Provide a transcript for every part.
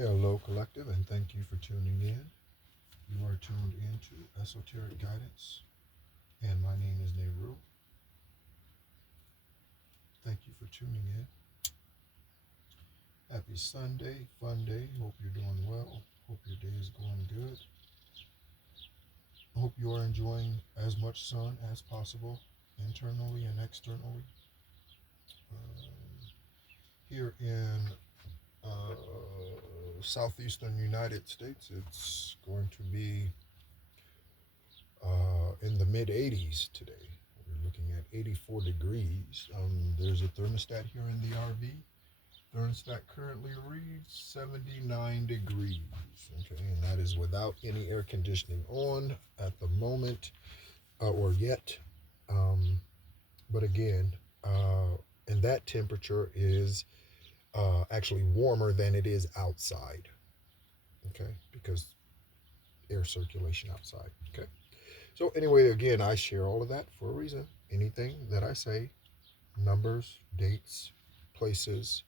Hello, Collective, and thank you for tuning in. You are tuned into Esoteric Guidance, and my name is Nehru. Thank you for tuning in. Happy Sunday, fun day. Hope you're doing well. Hope your day is going good. Hope you are enjoying as much sun as possible, internally and externally. Here in uh, southeastern United States, it's going to be in the mid 80s today. We're looking at 84 degrees. There's a thermostat here in the RV. Thermostat currently reads 79 degrees. Okay, and that is without any air conditioning on at the moment or yet. Um, but again, and that temperature is actually warmer than it is outside. Okay, because air circulation outside. Okay. So anyway, again, I share all of that for a reason. Anything that I say, numbers, dates, places,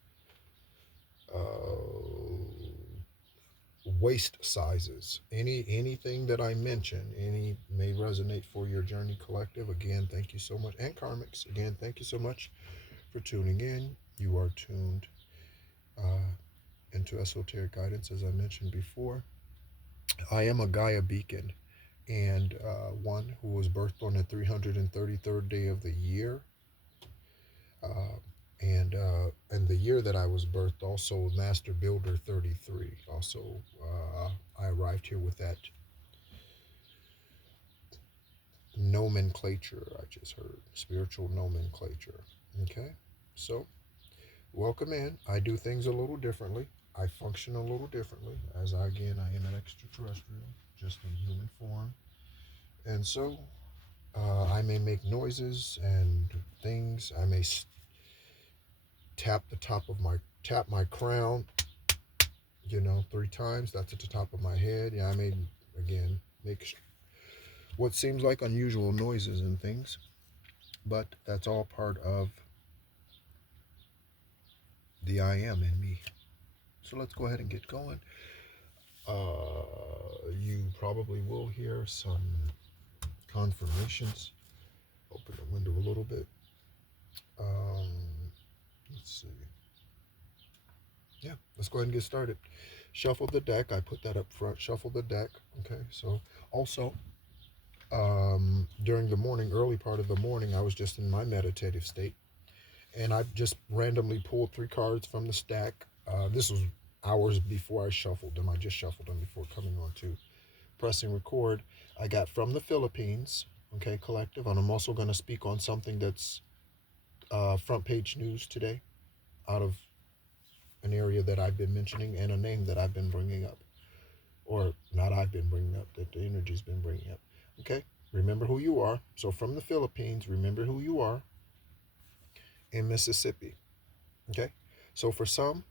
waist sizes, anything that I mention, any may resonate for your journey collective. Again, thank you so much. And karmics, again, thank you so much for tuning in. You are tuned uh, into esoteric guidance, as I mentioned before. I am a Gaia beacon and one who was birthed on the 333rd day of the year. Uh, and the year that I was birthed, also Master Builder 33. Also, I arrived here with that nomenclature. I just heard spiritual nomenclature. Okay, so welcome in. I do things a little differently. I function a little differently, as I am an extraterrestrial, just in human form, and so I may make noises and things. I may tap my crown, 3 times. That's at the top of my head. Yeah, I may again make what seems like unusual noises and things, but that's all part of the I am in me. So let's go ahead and get going. You probably will hear some confirmations. Open the window a little bit. Let's see. Yeah, let's go ahead and get started. Shuffle the deck. I put that up front. Shuffle the deck. Okay, so also during the morning, early part of the morning, I was just in my meditative state, and I just randomly pulled 3 cards from the stack. This was hours before I shuffled them. I just shuffled them before coming on to pressing record. I got from the Philippines, okay, collective, and I'm also going to speak on something that's front page news today out of an area that I've been mentioning and a name that I've been bringing up. Or not I've been bringing up, that the energy's been bringing up. Okay? Remember who you are. So from the Philippines, remember who you are in Mississippi. Okay? So for some,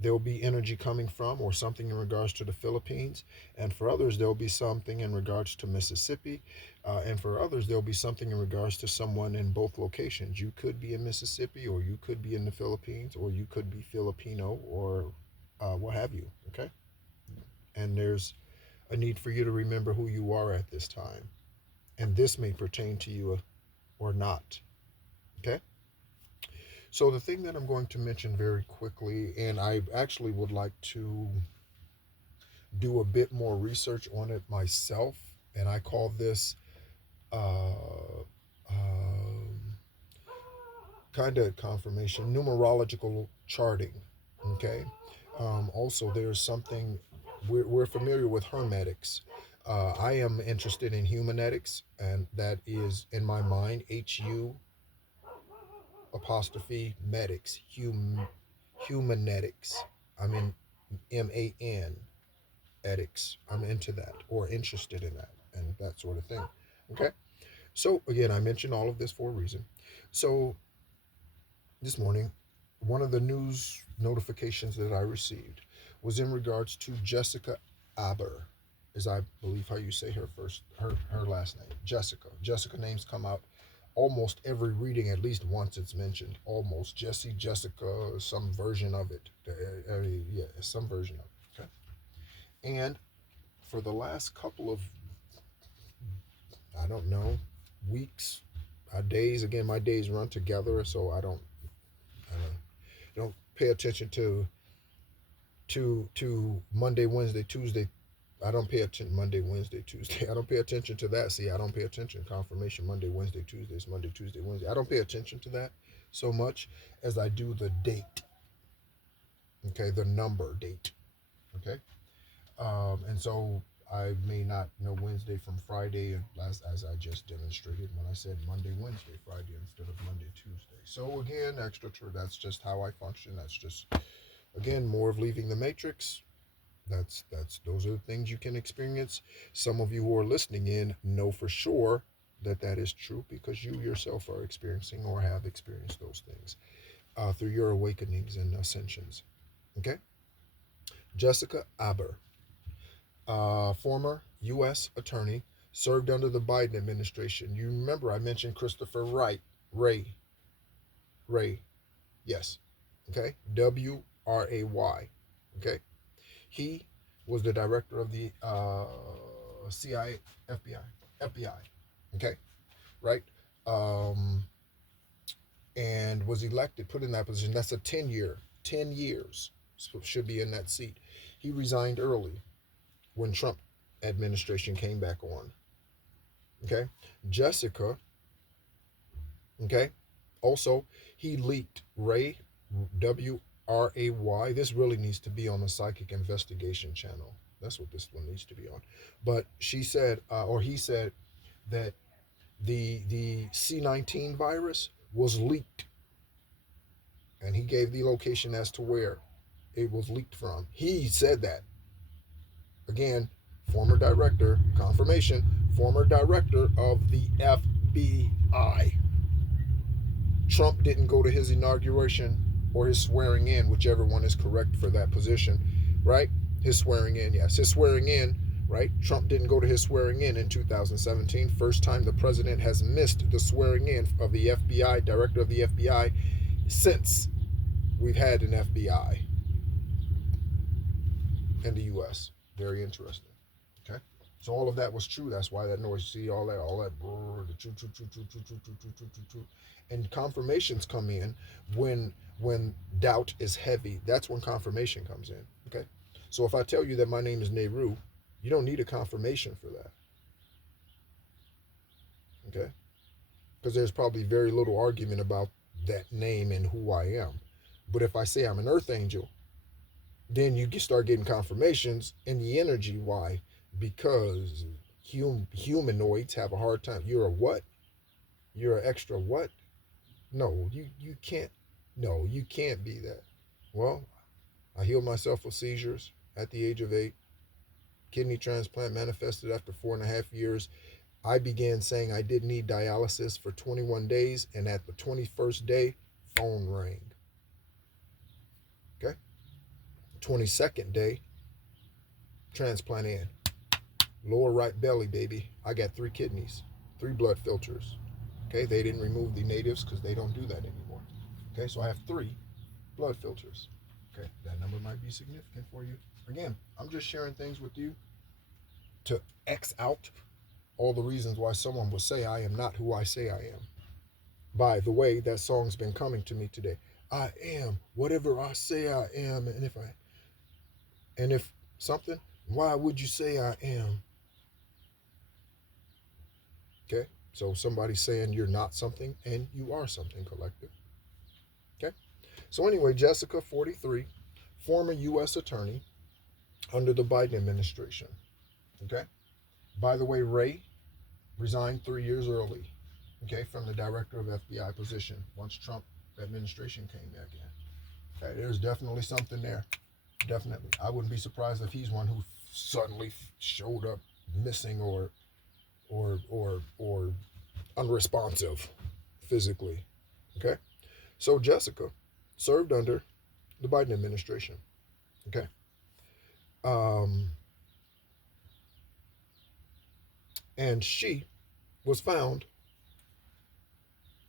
there'll be energy coming from or something in regards to the Philippines. And for others, there'll be something in regards to Mississippi. And for others, there'll be something in regards to someone in both locations. You could be in Mississippi, or you could be in the Philippines, or you could be Filipino, or what have you. Okay? And there's a need for you to remember who you are at this time. And this may pertain to you or not. Okay? So the thing that I'm going to mention very quickly, and I actually would like to do a bit more research on it myself, and I call this um, kind of confirmation, numerological charting. Okay. Also, there's something we're familiar with hermetics. I am interested in humanetics, and that is in my mind HU apostrophe medics, humanetics. I'm in MAN ethics. I'm into that or interested in that and that sort of thing. Okay. So again, I mentioned all of this for a reason. So this morning, one of the news notifications that I received was in regards to Jessica Aber, is I believe how you say her last name, Jessica. Jessica names come out almost every reading, at least once it's mentioned. Almost Jesse, Jessica, some version of it. Yeah, some version of it. Okay. And for the last couple of, I don't know, weeks, days, again, my days run together, so I don't pay attention to Monday, Wednesday, Tuesday. I don't pay attention Monday, Wednesday, Tuesday. I don't pay attention to that. See, I don't pay attention confirmation Monday, Wednesday, Tuesdays, Monday, Tuesday, Wednesday. I don't pay attention to that so much as I do the date. Okay, the number date. Okay, and so I may not know Wednesday from Friday, as I just demonstrated when I said Monday, Wednesday, Friday instead of Monday, Tuesday. So again, extra. That's just how I function. That's just, again, more of leaving the matrix. That's those are the things you can experience. Some of you who are listening in know for sure that that is true because you yourself are experiencing or have experienced those things through your awakenings and ascensions. Okay, Jessica Aber, former U.S. attorney, served under the Biden administration. You remember I mentioned Christopher Ray, yes, okay, Wray, okay. He was the director of the CIA, FBI, okay, right? Um, and was elected, put in that position. That's a 10 years should be in that seat. He resigned early when Trump administration came back on. Okay, Jessica. Okay, also he leaked Wray. This really needs to be on the Psychic Investigation channel. That's what this one needs to be on. But she said, or he said, that the C-19 virus was leaked, and he gave the location as to where it was leaked from. He said that. Again, former director, confirmation, former director of the FBI. Trump didn't go to his inauguration or his swearing in, whichever one is correct for that position, right? His swearing in, yes. His swearing in, right? Trump didn't go to his swearing in 2017. First time the president has missed the swearing in of the FBI, director of the FBI, since we've had an FBI in the U.S. Very interesting. Okay. So all of that was true. That's why that noise, see all that, brrr, the true. And confirmations come in when doubt is heavy. That's when confirmation comes in. Okay. So if I tell you that my name is Nehru, you don't need a confirmation for that. Okay. Because there's probably very little argument about that name and who I am. But if I say I'm an earth angel, then you start getting confirmations in the energy. Why? Because humanoids have a hard time. You're a what? You're an extra what? No, you can't. No, you can't be that. Well, I healed myself with seizures at the age of 8. Kidney transplant manifested after 4.5 years. I began saying I didn't need dialysis for 21 days, and at the 21st day, phone rang. Okay? 22nd day, transplant in. Lower right belly, baby. I got 3 kidneys, 3 blood filters. Okay, they didn't remove the natives because they don't do that anymore. Okay, so I have 3 blood filters. Okay, that number might be significant for you. Again, I'm just sharing things with you to X out all the reasons why someone will say I am not who I say I am. By the way, that song's been coming to me today. I am whatever I say I am, and if something, why would you say I am? Okay, so somebody's saying you're not something and you are something, collective. Okay, so anyway, Jessica, 43, former U.S. attorney under the Biden administration. Okay, by the way, Ray resigned 3 years early, okay, from the director of FBI position once Trump administration came back in. Okay, there's definitely something there. Definitely. I wouldn't be surprised if he's one who suddenly showed up missing or unresponsive physically. Okay? So Jessica served under the Biden administration. Okay? And she was found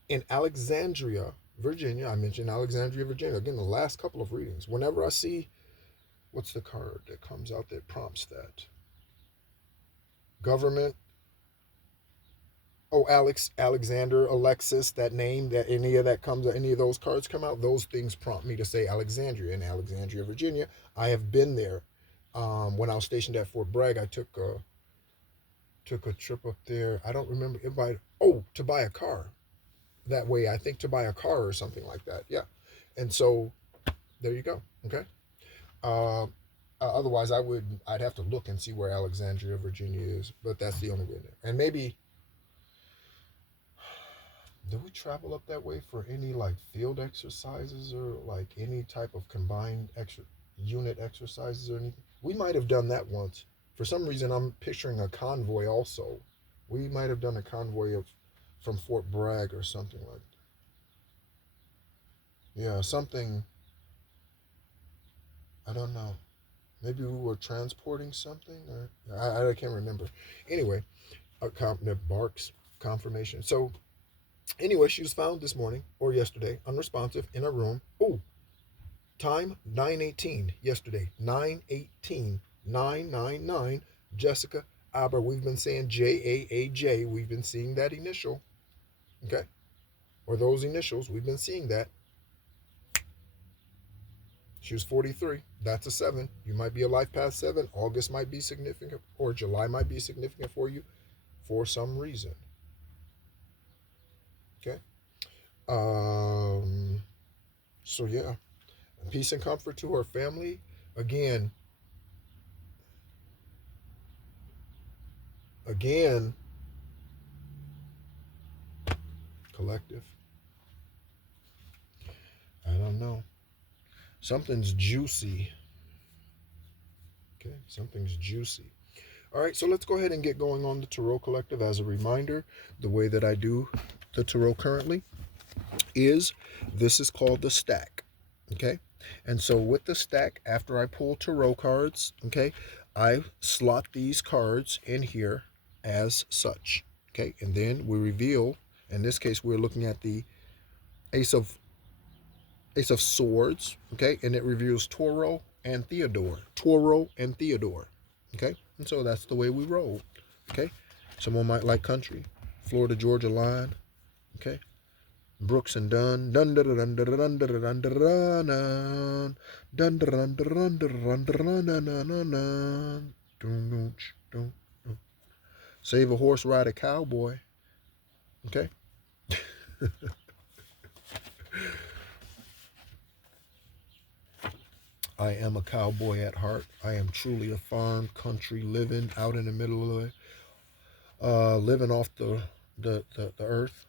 in Alexandria, Virginia. I mentioned Alexandria, Virginia. Again, the last couple of readings. Whenever I see What's the card that comes out that prompts that? Government. Oh, Alexander, Alexis, that name, that any of those cards come out, those things prompt me to say Alexandria. In Alexandria, Virginia, I have been there. When I was stationed at Fort Bragg, I took a trip up there. I don't remember invite. Oh, to buy a car. That way, I think to buy a car or something like that. Yeah, and so there you go. Okay. Otherwise, I'd have to look and see where Alexandria, Virginia is. But that's the only way there. And maybe, do we travel up that way for any like field exercises or like any type of combined unit exercises or anything? We might have done that once. For some reason, I'm picturing a convoy also. We might have done a convoy from Fort Bragg or something like that. Yeah, something. I don't know. Maybe we were transporting something, or I can't remember. Anyway, the barks confirmation. So anyway, she was found this morning or yesterday, unresponsive in a room. Oh, time 9:18 yesterday. 9:18. 999. Jessica Aber. We've been saying JAAJ. We've been seeing that initial. Okay, or those initials. We've been seeing that. She was 43. That's a 7. You might be a life past 7. August might be significant, or July might be significant for you for some reason. Okay. So yeah, peace and comfort to her family. Again, collective. I don't know. Something's juicy. Okay, something's juicy. All right, so let's go ahead and get going on the Tarot Collective. As a reminder, the way that I do the Tarot currently is this is called the stack. Okay, and so with the stack, after I pull Tarot cards, okay, I slot these cards in here as such. Okay, and then we reveal. In this case, we're looking at the Ace of Swords. Okay, and it reveals Toro and Theodore. Toro and Theodore. Okay, and so that's the way we roll. Okay, someone might like country, Florida Georgia line. Okay, Brooks and Dunn. Dun dun dun dun dun dun dun dun dun dun dun dun dun dun. Save a horse, ride a cowboy. Okay. I am a cowboy at heart. I am truly a farm country living out in the middle of it, living off the earth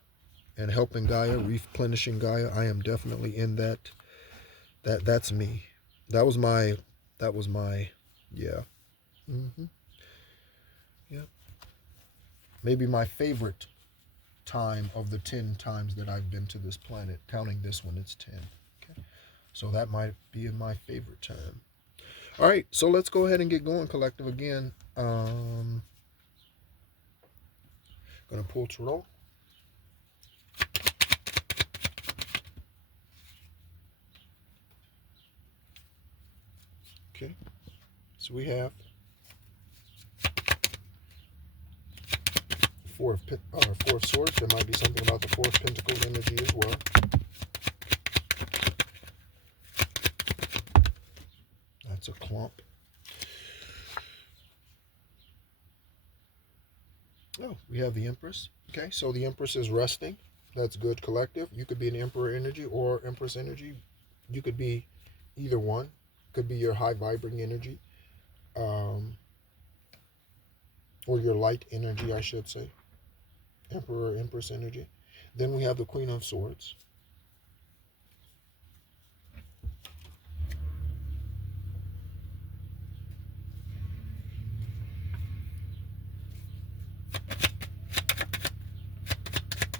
and helping Gaia, replenishing Gaia. I am definitely in that. That's me. That was my. Yeah. Mm-hmm. Yeah. Maybe my favorite time of the 10 times that I've been to this planet. Counting this one, it's 10. Okay. So that might be my favorite time. All right, so let's go ahead and get going, collective. Again, gonna pull Tarot. Okay, so we have Four of Swords. There might be something about the Four of Pentacles energy as well. That's a clump. Oh, we have the Empress. Okay, so the Empress is resting. That's good, collective. You could be an Emperor energy or Empress energy. You could be either one. Could be your high vibrating energy, or your light energy, I should say. Emperor, Empress energy. Then we have the Queen of Swords.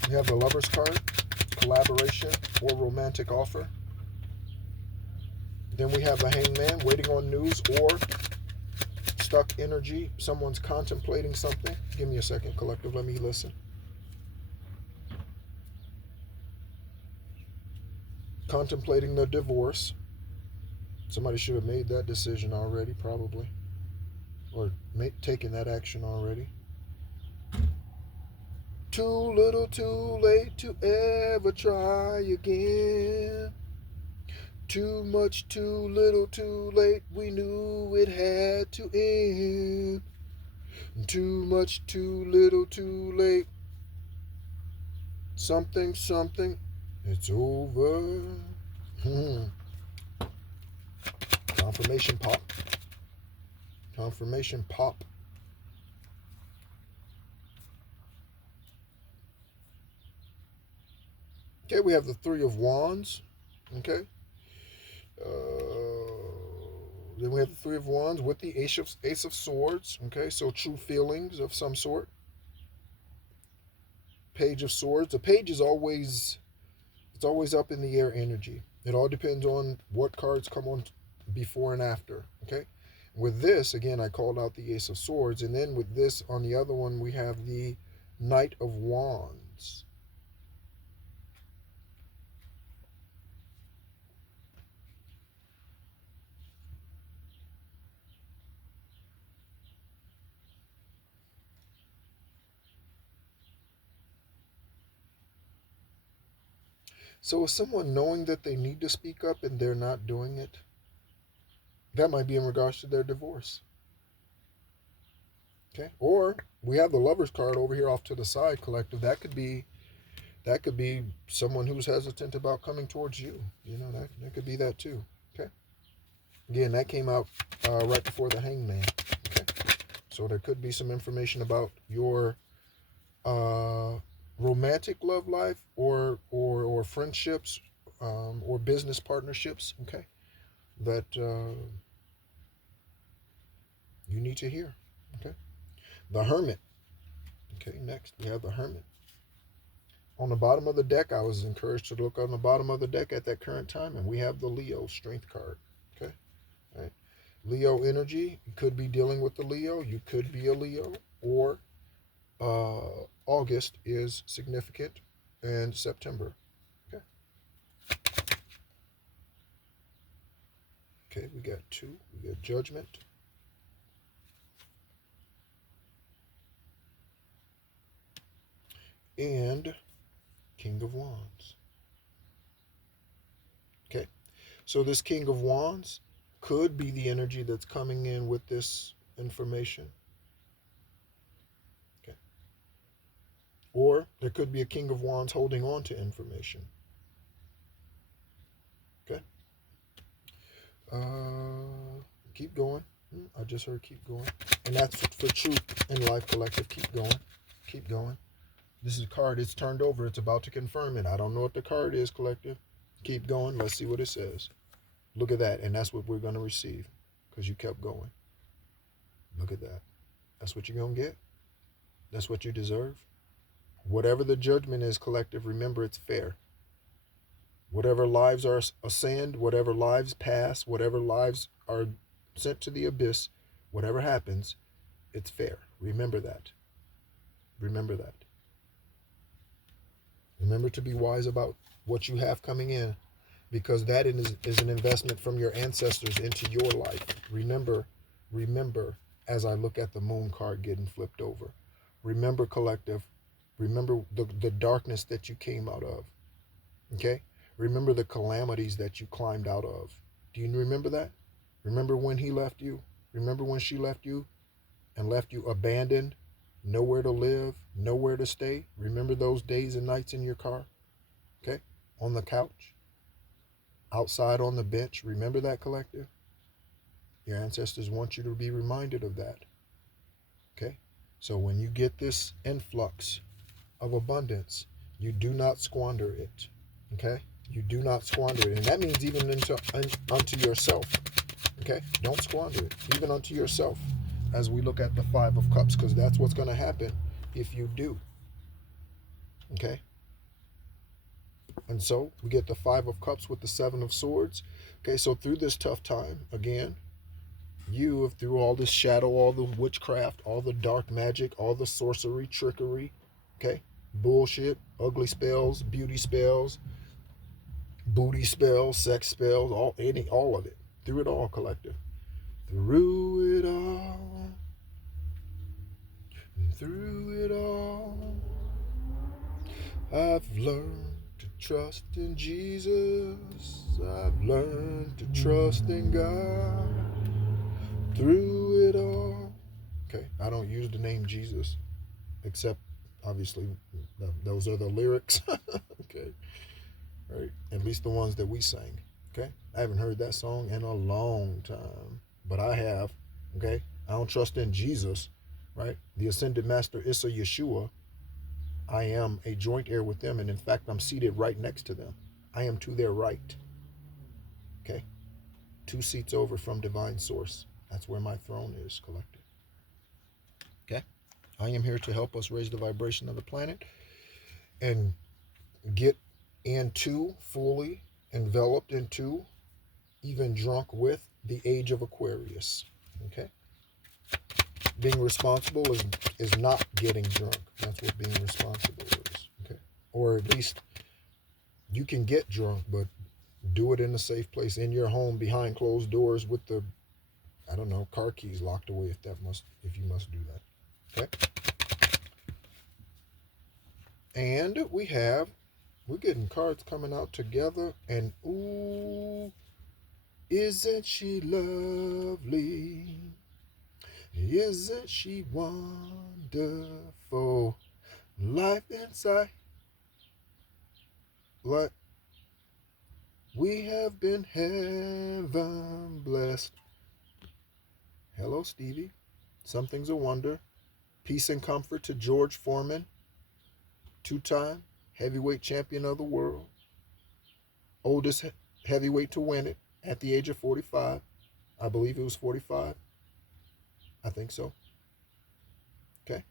We have the Lover's card, collaboration or romantic offer. Then we have the Hangman, waiting on news or stuck energy. Someone's contemplating something. Give me a second, collective. Let me listen. Contemplating the divorce. Somebody should have made that decision already, probably, or taken that action already. Too little, too late to ever try again. Too much, too little, too late. We knew it had to end. Too much, too little, too late. Something, something. It's over. Confirmation pop. Confirmation pop. Okay, we have the Three of Wands. Okay. Then we have the Three of Wands with the Ace of Swords. Okay, so true feelings of some sort. Page of Swords. The page is always, it's always up in the air energy. It all depends on what cards come on before and after. Okay. With this, again, I called out the Ace of Swords, and then with this on the other one, we have the Knight of Wands. So is someone knowing that they need to speak up and they're not doing it? That might be in regards to their divorce. Okay. Or we have the Lovers card over here off to the side, collective. That could be someone who's hesitant about coming towards you. You know, that could be that too. Okay. Again, that came out right before the Hangman. Okay. So there could be some information about your romantic love life or friendships or business partnerships. Okay. That you need to hear. Okay. The Hermit. Okay. Next, we have the Hermit. On the bottom of the deck, I was encouraged to look on the bottom of the deck at that current time, and we have the Leo Strength card. Okay. All right. Leo energy. You could be dealing with the Leo. You could be a Leo, or August is significant, and September. Okay. Okay, we got two. We got Judgment. And King of Wands. Okay. So this King of Wands could be the energy that's coming in with this information. Okay. Or there could be a King of Wands holding on to information. Okay. Keep going. I just heard keep going. And that's for Truth in Life Collective. Keep going. Keep going. This is a card. It's turned over. It's about to confirm it. I don't know what the card is, Collective. Keep going. Let's see what it says. Look at that. And that's what we're going to receive because you kept going. Look at that. That's what you're going to get. That's what you deserve. Whatever the judgment is, Collective, remember it's fair. Whatever lives are ascend, whatever lives pass, whatever lives are sent to the abyss, whatever happens, it's fair. Remember that. Remember that. Remember to be wise about what you have coming in, because that is an investment from your ancestors into your life. Remember, as I look at the moon card getting flipped over. Remember, Collective, remember the darkness that you came out of. Okay? Remember the calamities that you climbed out of. Do you remember that? Remember when he left you? Remember when she left you and left you abandoned, nowhere to live, nowhere to stay? Remember those days and nights in your car? Okay? On the couch? Outside on the bench? Remember that, Collective? Your ancestors want you to be reminded of that. Okay? So when you get this influx of abundance, you do not squander it. Okay? You do not squander it. And that means even unto yourself. Okay? Don't squander it. Even unto yourself. As we look at the Five of Cups, because that's what's going to happen if you do. Okay? And so we get the Five of Cups with the Seven of Swords. Okay, so through this tough time, again, you, through all this shadow, all the witchcraft, all the dark magic, all the sorcery, trickery, okay, bullshit, ugly spells, beauty spells, booty spells, sex spells, all of it. Through it all, collective. Through it all. Through it all. I've learned to trust in Jesus. I've learned to trust in God. Through it all. Okay, I don't use the name Jesus, except obviously those are the lyrics. Okay, right? At least the ones that we sang. Okay, I haven't heard that song in a long time, but I have. Okay, I don't trust in Jesus, right? The ascended master Issa Yeshua. I am a joint heir with them, and in fact, I'm seated right next to them. I am to their right. Okay, 2 seats over from divine source. That's where my throne is, collective. Okay, I am here to help us raise the vibration of the planet and get into, fully enveloped into, even drunk with the age of Aquarius. Okay, being responsible is not getting drunk. That's what being responsible is. Okay, or at least you can get drunk, but do it in a safe place, in your home, behind closed doors, with the, I don't know, car keys locked away if you must do that. Okay. And we're getting cards coming out together, and ooh, isn't she lovely? Isn't she wonderful? Life inside, like we have been heaven blessed. Hello, Stevie. Something's a wonder. Peace and comfort to George Foreman, two-time heavyweight champion of the world, oldest heavyweight to win it at the age of 45. I believe it was 45. I think so. Okay.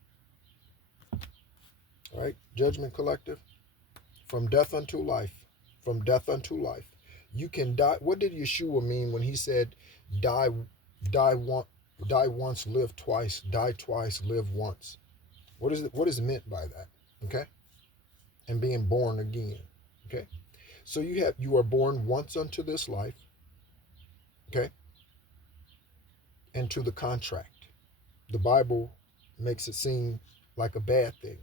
All right. Judgment Collective. From death unto life. From death unto life. You can die. What did Yeshua mean when he said, die once, live twice, die twice, live once? What is meant by that? Okay? And being born again. Okay? So you are born once unto this life. Okay? And to the contract. The Bible makes it seem like a bad thing.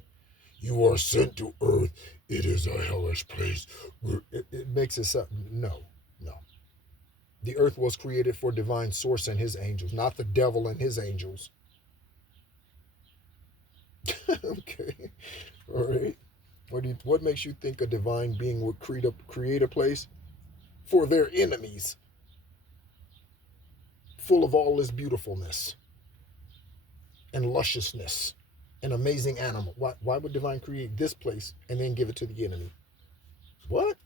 You are sent to earth. It is a hellish place. It makes it something. No. The earth was created for divine source and his angels, not the devil and his angels. Okay. All right. What makes you think a divine being would create a place for their enemies, full of all this beautifulness and lusciousness, an amazing animal? Why would divine create this place and then give it to the enemy? What?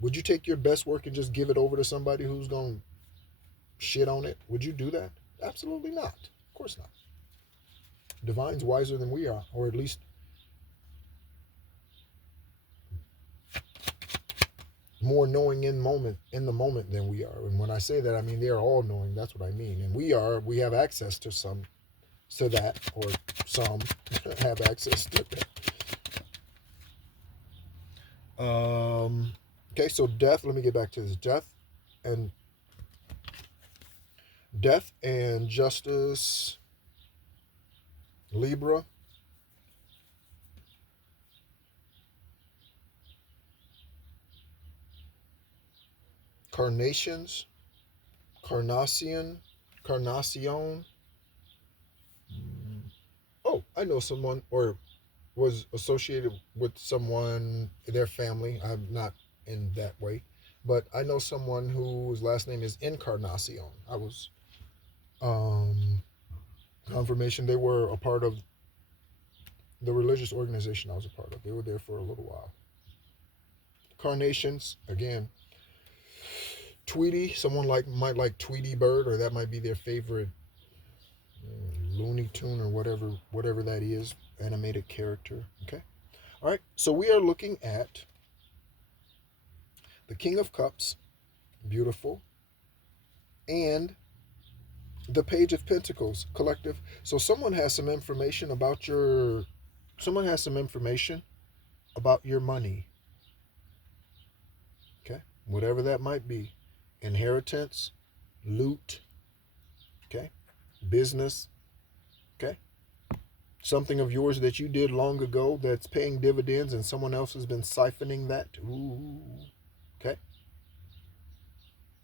Would you take your best work and just give it over to somebody who's going to shit on it? Would you do that? Absolutely not. Of course not. Divine's wiser than we are, or at least more knowing in the moment than we are. And when I say that, I mean they are all knowing. That's what I mean. And we have access to that, or some have access to that. Okay, so death. Let me get back to this. Death and justice. Libra. Carnations. Carnacion. Oh, I know someone, or was associated with someone, their family. I'm not in that way, but I know someone whose last name is Encarnacion. I was confirmation they were a part of the religious organization I was a part of. They were there for a little while. Carnations, again. Tweety, someone might like Tweety Bird, or that might be their favorite Looney Tune or whatever that is, animated character. Okay. All right. So we are looking at the King of Cups, beautiful, and the Page of Pentacles, collective. So someone has some information about your money. Okay. Whatever that might be. Inheritance, loot, okay, business, okay, something of yours that you did long ago that's paying dividends and someone else has been siphoning that. Ooh, okay.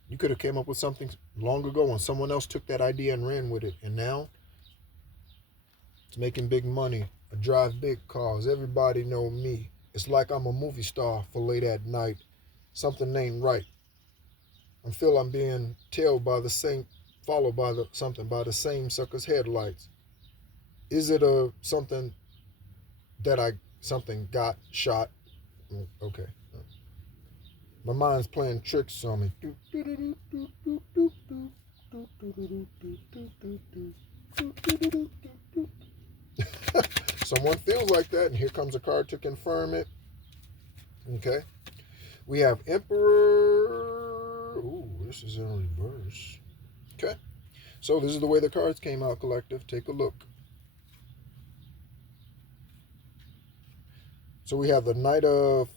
You could have came up with something long ago and someone else took that idea and ran with it, and now it's making big money. I drive big cars. Everybody know me. It's like I'm a movie star for late at night. Something ain't right. I feel I'm being tailed by the same, followed by the something by the same sucker's headlights. Is it a something that I something got shot? Okay, my mind's playing tricks on me. Someone feels like that, and here comes a card to confirm it. Okay, we have Emperor. Ooh, this is in reverse. Okay, so this is the way the cards came out, collective. Take a look. So we have the Knight of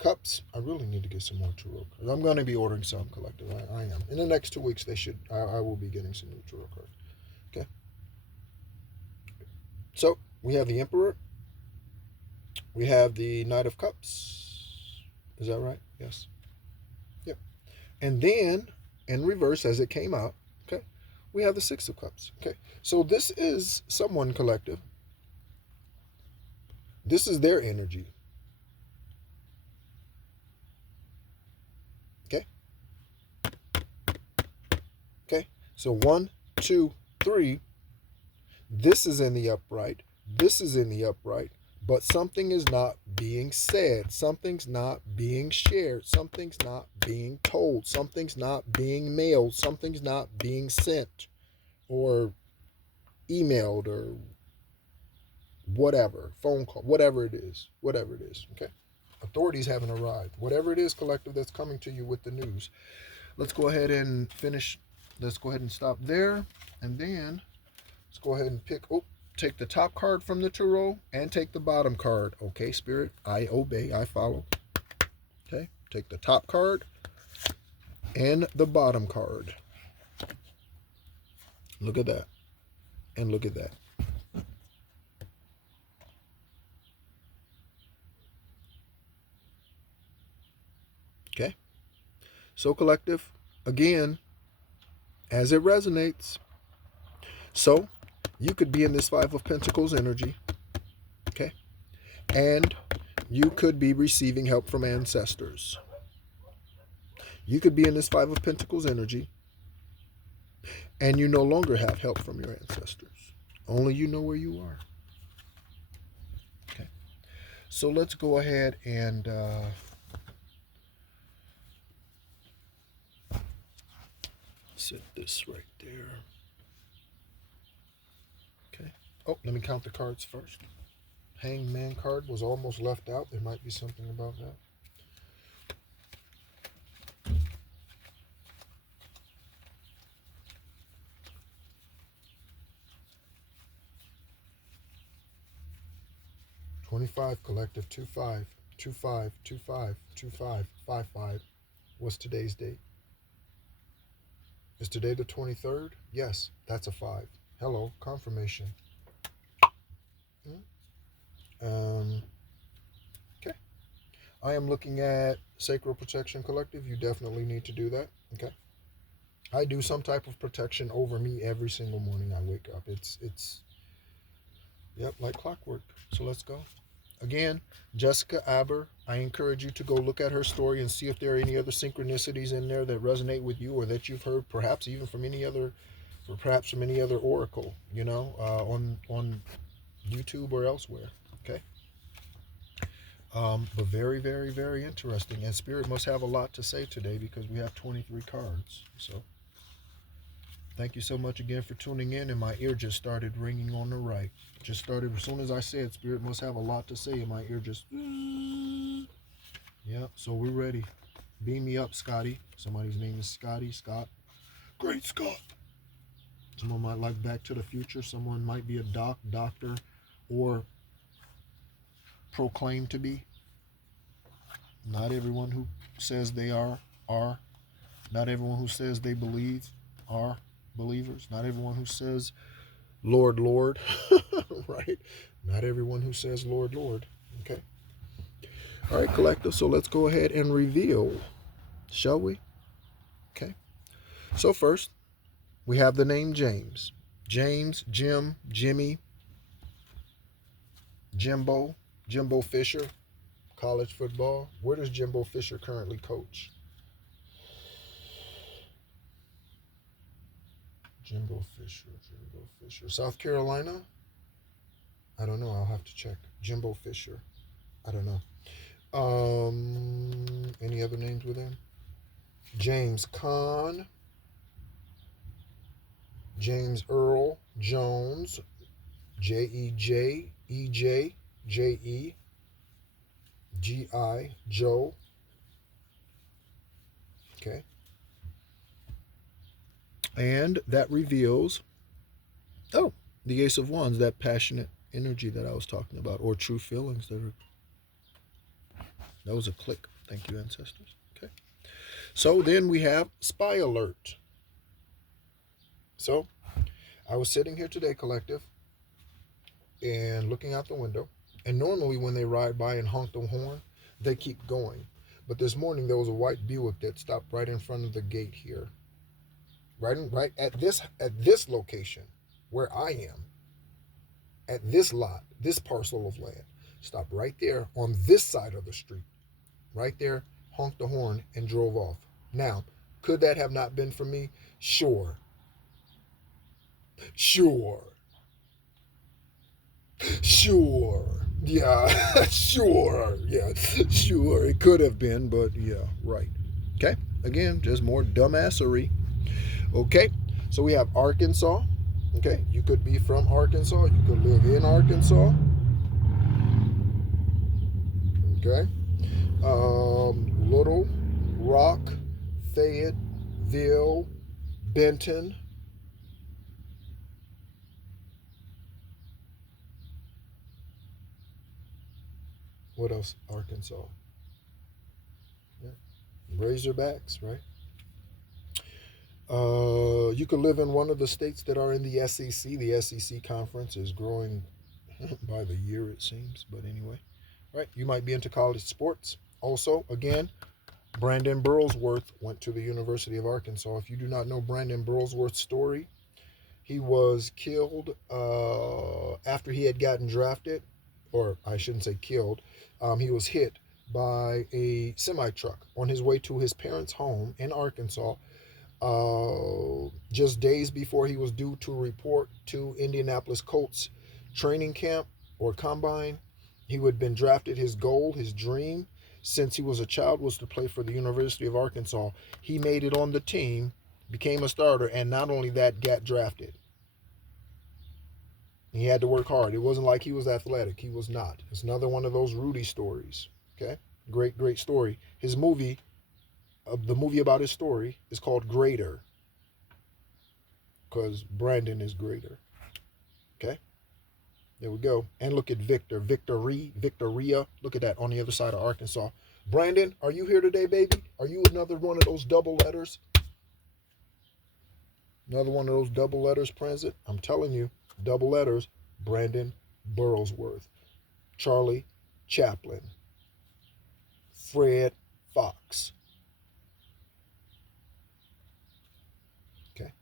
Cups. I really need to get some more tarot cards. I'm going to be ordering some, collective. I am. In the next 2 weeks, they should. I will be getting some new tarot cards. Okay. So we have the Emperor. We have the Knight of Cups. Is that right? Yes. Yep. And then in reverse, as it came out, okay, we have the Six of Cups. Okay. So this is someone, collective. This is their energy. Okay. Okay. So 1, 2, 3. This is in the upright. This is in the upright. But something is not being said. Something's not being shared. Something's not being told. Something's not being mailed. Something's not being sent or emailed or whatever. Phone call. Whatever it is. Whatever it is. Okay? Authorities haven't arrived. Whatever it is, collective, that's coming to you with the news. Let's go ahead and finish. Let's go ahead and stop there. And then let's go ahead and take the top card from the tarot and take the bottom card. Okay, Spirit, I obey, I follow. Okay, take the top card and the bottom card. Look at that. And look at that. Okay. So, collective, again, as it resonates. So, you could be in this Five of Pentacles energy. Okay. And you could be receiving help from ancestors. You could be in this Five of Pentacles energy, and you no longer have help from your ancestors. Only you know where you are. Okay. So let's go ahead and set this right there. Okay. Oh, let me count the cards first. Hangman card was almost left out. There might be something about that. $25 collective 25 25 25 25 55. What's today's date? Is today the 23rd? Yes, that's a 5. Hello, confirmation. Okay. I am looking at Sacral Protection Collective. You definitely need to do that. Okay. I do some type of protection over me every single morning I wake up. It's yep, like clockwork. So let's go. Again, Jessica Aber, I encourage you to go look at her story and see if there are any other synchronicities in there that resonate with you or that you've heard perhaps even from any other, or perhaps from any other oracle, on YouTube or elsewhere. Okay. But very, very, very interesting. And Spirit must have a lot to say today because we have 23 cards. So thank you so much again for tuning in. And my ear just started ringing on the right. Just started as soon as I said Spirit must have a lot to say. And my ear just... Yeah, so we're ready. Beam me up, Scotty. Somebody's name is Scotty. Scott. Great Scott. Someone might like Back to the Future. Someone might be a doctor, or proclaim to be. Not everyone who says they are. Not everyone who says they believe are believers. Not everyone who says, Lord, Lord, right? Not everyone who says, Lord, Lord. Okay. All right, collective. So let's go ahead and reveal, shall we? Okay. So first, we have the name James. James, Jim, Jimmy, Jimbo, Jimbo Fisher, college football. Where does Jimbo Fisher currently coach? Jimbo Fisher. South Carolina? I don't know. I'll have to check. Jimbo Fisher. I don't know. Any other names with him? James Conn, James Earl Jones, J-E-J, E-J, J-E, G-I, Joe. Okay. And that reveals, the Ace of Wands, that passionate energy that I was talking about, or true feelings that was a click. Thank you, ancestors. Okay. So then we have Spy Alert. So I was sitting here today, collective, and looking out the window. And normally when they ride by and honk the horn, they keep going. But this morning there was a white Buick that stopped right in front of the gate here. Right at this location where I am, at this lot, this parcel of land. Stopped right there on this side of the street. Right there, honked the horn and drove off. Now, could that have not been for me? Sure. Yeah, sure. Yeah, sure. It could have been, but yeah, right. Okay. Again, just more dumbassery. Okay. So we have Arkansas. Okay. You could be from Arkansas. You could live in Arkansas. Okay. Little Rock, Fayetteville, Benton. What else? Arkansas. Yeah. Razorbacks, right? You could live in one of the states that are in the SEC. The SEC conference is growing by the year, it seems. But anyway, right? You might be into college sports. Also, again, Brandon Burlsworth went to the University of Arkansas. If you do not know Brandon Burlsworth's story, he was killed after he had gotten drafted, or I shouldn't say killed. He was hit by a semi truck on his way to his parents' home in Arkansas. Just days before he was due to report to Indianapolis Colts training camp or combine, he had been drafted. His goal, his dream, since he was a child, was to play for the University of Arkansas. He made it on the team, became a starter, and not only that, got drafted. He had to work hard. It wasn't like he was athletic. He was not. It's another one of those Rudy stories. Okay? Great story. His movie, the movie about his story, is called Greater, because Brandon is greater. Okay? There we go. And look at Victoria. Look at that on the other side of Arkansas. Brandon, are you here today, baby? Are you another one of those double letters? Another one of those double letters, Transit? I'm telling you, double letters. Brandon Burlsworth, Charlie Chaplin, Fred Fox. Okay.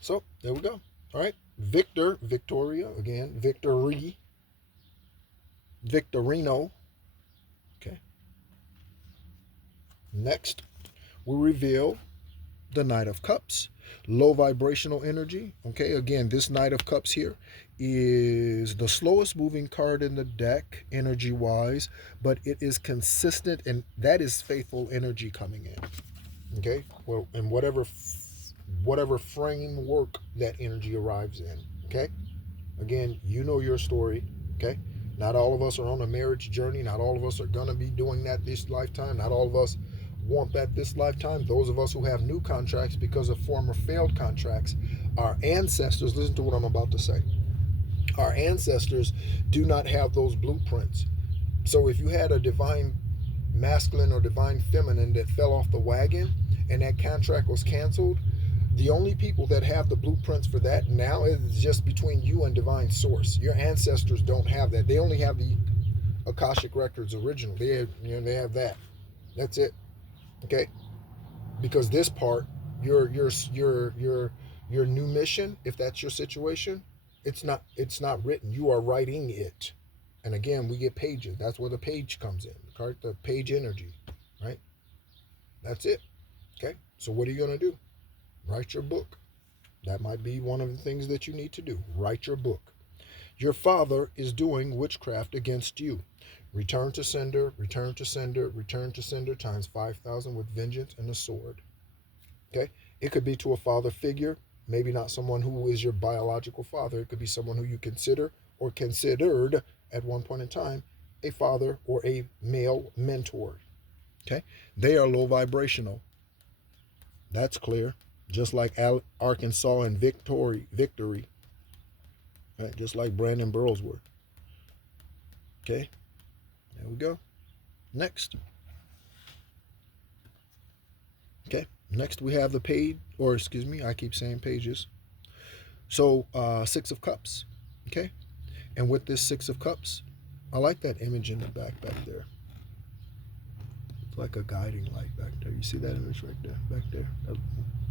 So there we go. All right. Victoria, again, Victorino. Okay. Next, we reveal the Knight of Cups, low vibrational energy. Okay, again, this Knight of Cups here is the slowest moving card in the deck, energy wise, but it is consistent, and that is faithful energy coming in. Okay, well, in whatever framework that energy arrives in. Okay, again, you know your story. Okay, not all of us are on a marriage journey. Not all of us are gonna be doing that this lifetime. Not all of us want that this lifetime. Those of us who have new contracts because of former failed contracts, our ancestors, listen to what I'm about to say. Our ancestors do not have those blueprints. So if you had a divine masculine or divine feminine that fell off the wagon and that contract was canceled, the only people that have the blueprints for that now is just between you and divine source. Your ancestors don't have that. They only have the Akashic records original. They have that. That's it. Okay? Because this part, your new mission, if that's your situation, it's not written. You are writing it. And again, we get pages. That's where the page comes in. The page energy, right? That's it. Okay? So what are you going to do? Write your book. That might be one of the things that you need to do. Write your book. Your father is doing witchcraft against you. Return to sender, return to sender, return to sender times 5,000 with vengeance and a sword. Okay? It could be to a father figure, maybe not someone who is your biological father. It could be someone who you consider or considered at one point in time a father or a male mentor. Okay? They are low vibrational. That's clear. Just like Arkansas and Victory. Right? Just like Brandon Burroughs were. Okay? There we go. Next. Okay. Next we have the page, or excuse me, I keep saying pages. So, Six of Cups. Okay? And with this Six of Cups, I like that image in the back there. It's like a guiding light back there. You see that image right there? Back there? That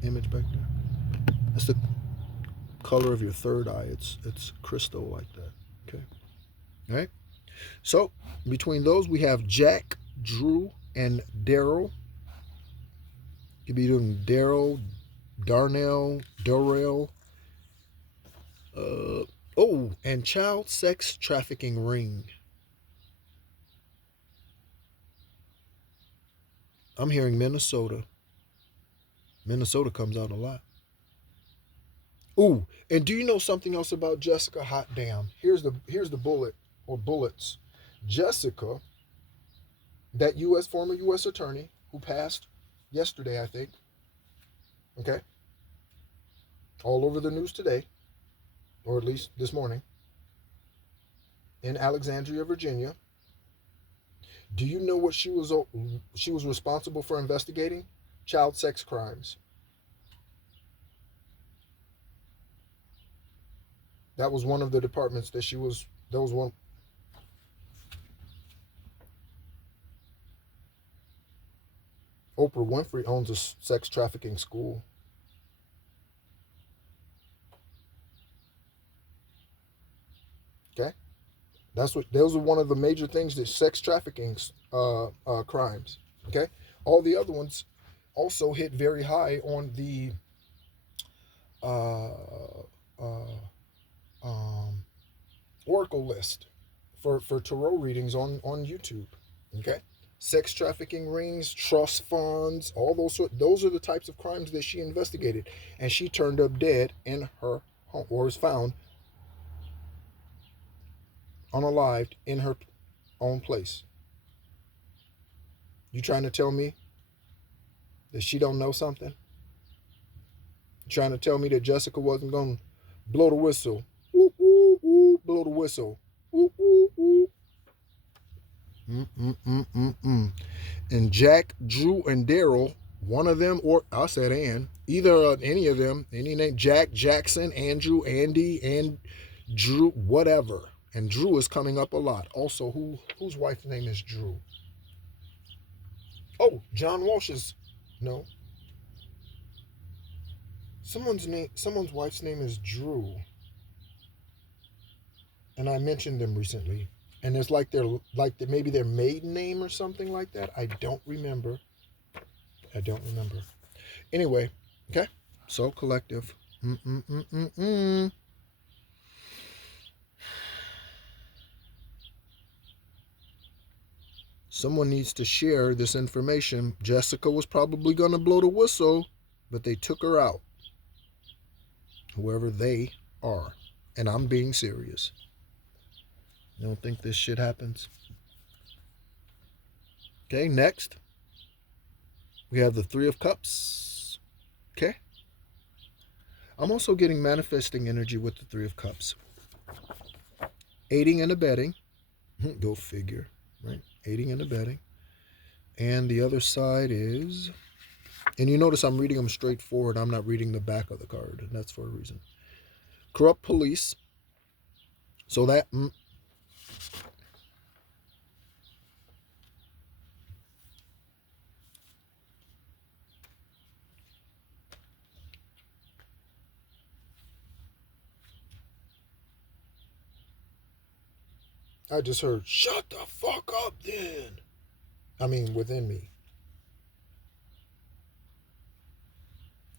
image back there? That's the color of your third eye. It's crystal like that. Okay? All right? So, between those, we have Jack, Drew, and Daryl. You could be doing Daryl, Darnell, Dorrell. And child sex trafficking ring. I'm hearing Minnesota. Minnesota comes out a lot. Ooh, and do you know something else about Jessica? Hot damn. Here's the bullet or bullets. Jessica, that former U.S. attorney who passed yesterday, I think. Okay. All over the news today, or at least this morning, in Alexandria, Virginia. Do you know what she was responsible for investigating? Child sex crimes. That was one of the departments that was one. Oprah Winfrey owns a sex trafficking school. Okay? Those are one of the major things that sex trafficking crimes. Okay? All the other ones also hit very high on the Oracle list for tarot readings on YouTube. Okay? Sex trafficking rings, trust funds, all those are the types of crimes that she investigated, and she turned up dead in her home, or was found unalived in her own place. You trying to tell me that she don't know something? You trying to tell me that Jessica wasn't going to blow the whistle? Woo, woo, woo, blow the whistle. Woo, woo, woo. And Jack, Drew, and Daryl, one of them, or I said either any of them, any name, Jack, Jackson, Andrew, Andy, and Drew, whatever. And Drew is coming up a lot. Also, whose wife's name is Drew? Oh, John Walsh's. No. Someone's wife's name is Drew. And I mentioned them recently. And it's maybe their maiden name or something like that. I don't remember. Anyway, okay. So collective. Someone needs to share this information. Jessica was probably going to blow the whistle, but they took her out. Whoever they are. And I'm being serious. You don't think this shit happens? Okay, next. We have the Three of Cups. Okay. I'm also getting manifesting energy with the Three of Cups. Aiding and abetting. Go figure, right? Aiding and abetting. And the other side is, and you notice I'm reading them straight forward. I'm not reading the back of the card, and that's for a reason. Corrupt police. So that I just heard, shut the fuck up then. I mean, within me.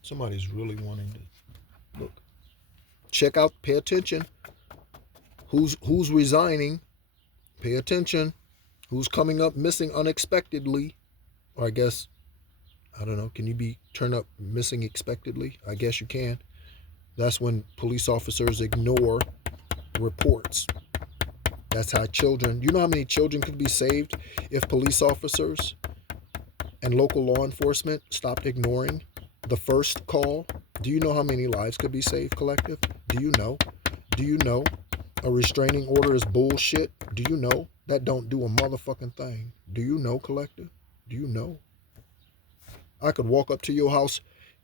Somebody's really wanting to look. Check out, pay attention. Who's resigning? Pay attention. Who's coming up missing unexpectedly? Or I guess, I don't know, can you be turn up missing expectedly? I guess you can. That's when police officers ignore reports. That's how children, you know how many children could be saved if police officers and local law enforcement stopped ignoring the first call? Do you know how many lives could be saved, collective? Do you know? Do you know a restraining order is bullshit? Do you know that don't do a motherfucking thing? Do you know, collective? Do you know? I could walk up to your house,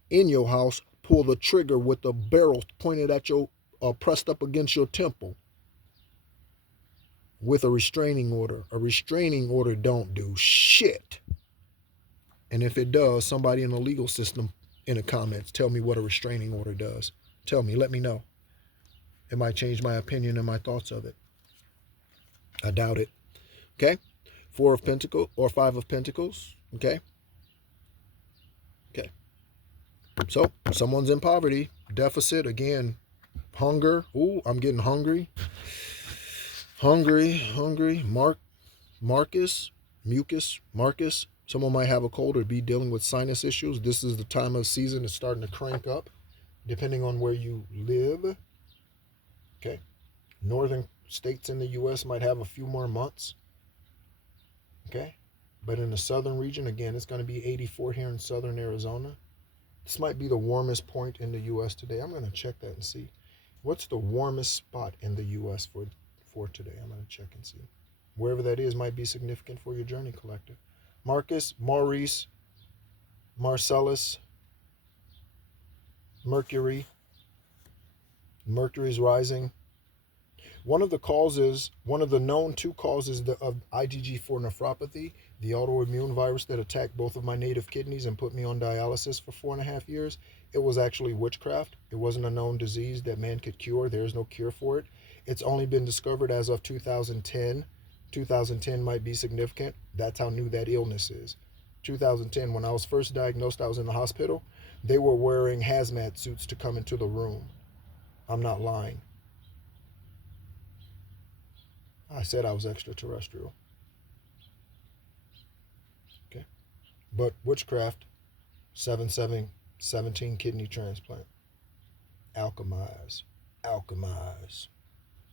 in your house, pull the trigger with the barrel pointed at your, pressed up against your temple with a restraining order. A restraining order don't do shit. And if it does, somebody in the legal system in the comments, tell me what a restraining order does. Tell me, let me know. It might change my opinion and my thoughts of it. I doubt it. Okay? Four of Pentacles or Five of Pentacles. Okay? Okay. So, someone's in poverty. Deficit, again, hunger. Ooh, I'm getting hungry. Hungry. Marcus. Someone might have a cold or be dealing with sinus issues. This is the time of season it's starting to crank up, depending on where you live. Okay. Northern states in the U.S. might have a few more months. Okay. But in the southern region, again, it's going to be 84 here in southern Arizona. This might be the warmest point in the U.S. today. I'm going to check that and see. What's the warmest spot in the U.S. for today? I'm going to check and see. Wherever that is might be significant for your journey, collective. Marcus, Maurice, Marcellus, Mercury's rising. One of the known two causes of IgG4 nephropathy, the autoimmune virus that attacked both of my native kidneys and put me on dialysis for 4.5 years, it was actually witchcraft. It wasn't a known disease that man could cure. There is no cure for it. It's only been discovered as of 2010. 2010 might be significant. That's how new that illness is. 2010, when I was first diagnosed, I was in the hospital. They were wearing hazmat suits to come into the room. I'm not lying. I said I was extraterrestrial. Okay. But witchcraft, 17 kidney transplant. Alchemize.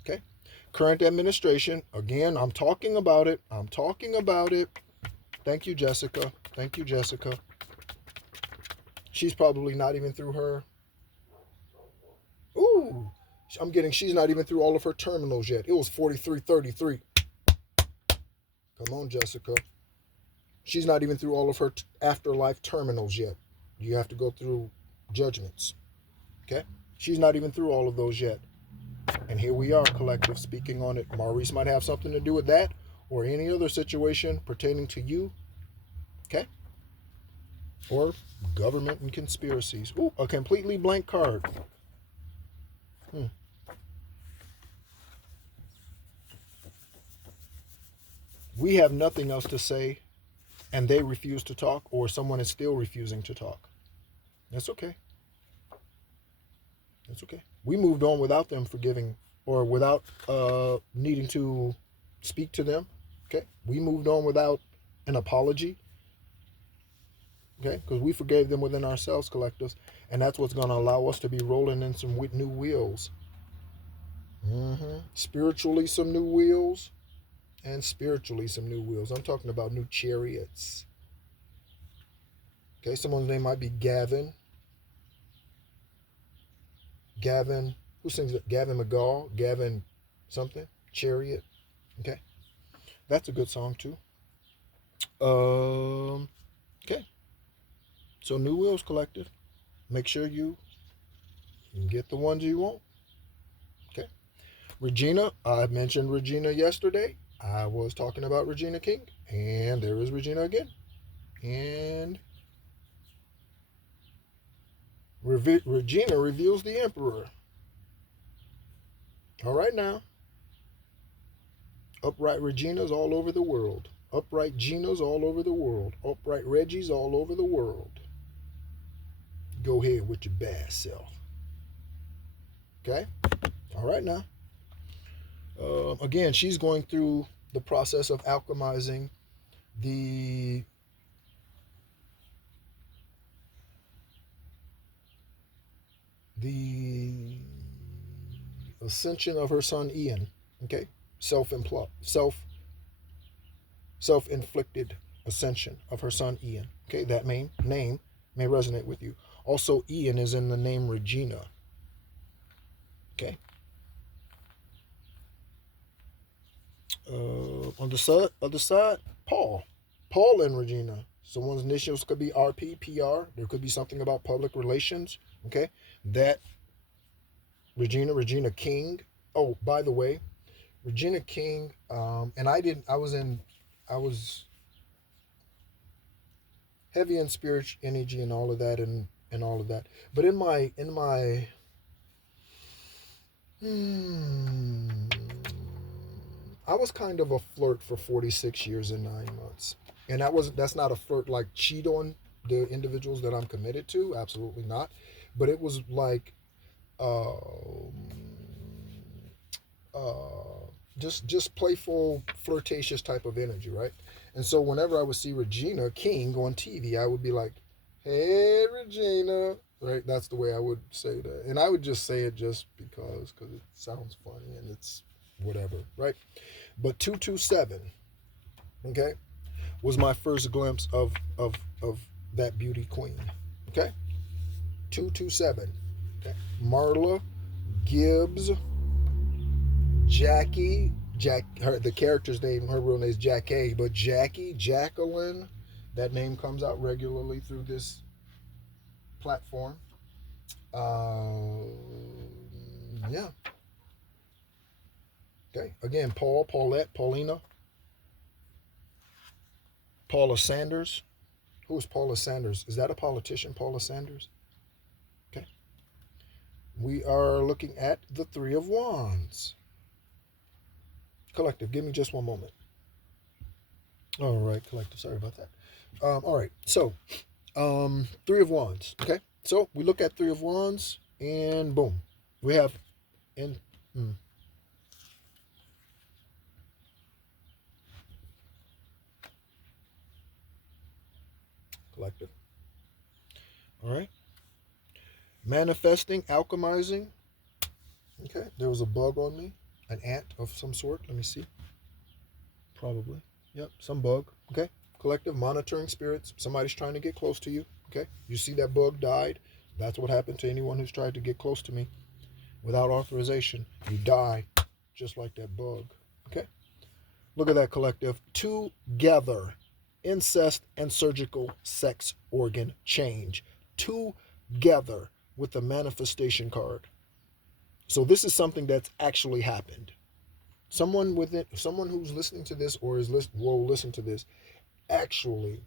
Okay. Current administration, again, I'm talking about it. Thank you, Jessica. She's probably not even through her. Ooh, she's not even through all of her terminals yet. It was 4333. Come on, Jessica. She's not even through all of her afterlife terminals yet. You have to go through judgments. Okay? She's not even through all of those yet. And here we are, collective, speaking on it. Maurice might have something to do with that or any other situation pertaining to you. Okay? Or government and conspiracies. Ooh, a completely blank card. We have nothing else to say, and they refuse to talk, or someone is still refusing to talk. That's okay. We moved on without them forgiving or without needing to speak to them. Okay? We moved on without an apology. Okay? Because we forgave them within ourselves, collectives. And that's what's going to allow us to be rolling in some new wheels. Spiritually, some new wheels. And spiritually, some new wheels. I'm talking about new chariots. Okay? Someone's name might be Gavin. Who sings it? Gavin McGaw, Gavin something, Chariot. Okay. That's a good song too. Okay. So New Wheels Collective. Make sure you get the ones you want. Okay. Regina, I mentioned Regina yesterday. I was talking about Regina King, and there is Regina again. And Regina reveals the Emperor. All right now. Upright Reginas all over the world. Upright Ginas all over the world. Upright Reggies all over the world. Go ahead with your bad self. Okay? All right now. Again, she's going through the process of alchemizing the the ascension of her son Ian. Okay, self-inflicted ascension of her son Ian. Okay, that name may resonate with you. Also, Ian is in the name Regina. Okay. On the other side, Paul and Regina. Someone's initials could be RP, PR. There could be something about public relations. Okay, that Regina King. Oh, by the way, Regina King. And I didn't. I was heavy in spiritual energy and all of that, and all of that. But in my I was kind of a flirt for 46 years and 9 months. And that's not a flirt like cheat on the individuals that I'm committed to. Absolutely not. But it was like um, uh, just playful, flirtatious type of energy, right? And so whenever I would see Regina King on TV, I would be like, "Hey, Regina," right? That's the way I would say that, and I would just say it just because it sounds funny and it's whatever, right? But 227, okay, was my first glimpse of that beauty queen. Okay, 227. Okay, Marla Gibbs the character's name, her real name is Jackie, but Jacqueline, that name comes out regularly through this platform. Uh, yeah. Okay. Again, Paulette, Paulina, Paula Sanders. Who is Paula Sanders? Is that a politician, Paula Sanders? Okay. We are looking at the Three of Wands. Collective, give me just one moment. All right, collective. Sorry about that. All right. So, Three of Wands. Okay. So we look at Three of Wands, and boom, we have in collective. All right. Manifesting, alchemizing. Okay. There was a bug on me, an ant of some sort. Let me see. Probably. Yep. Some bug. Okay. Collective, monitoring spirits. Somebody's trying to get close to you. Okay. You see that bug died. That's what happened to anyone who's tried to get close to me without authorization. You die just like that bug. Okay. Look at that, collective. Together. Incest and surgical sex organ change. Together with the manifestation card. So this is something that's actually happened. Someone who's listening to this or will listen to this actually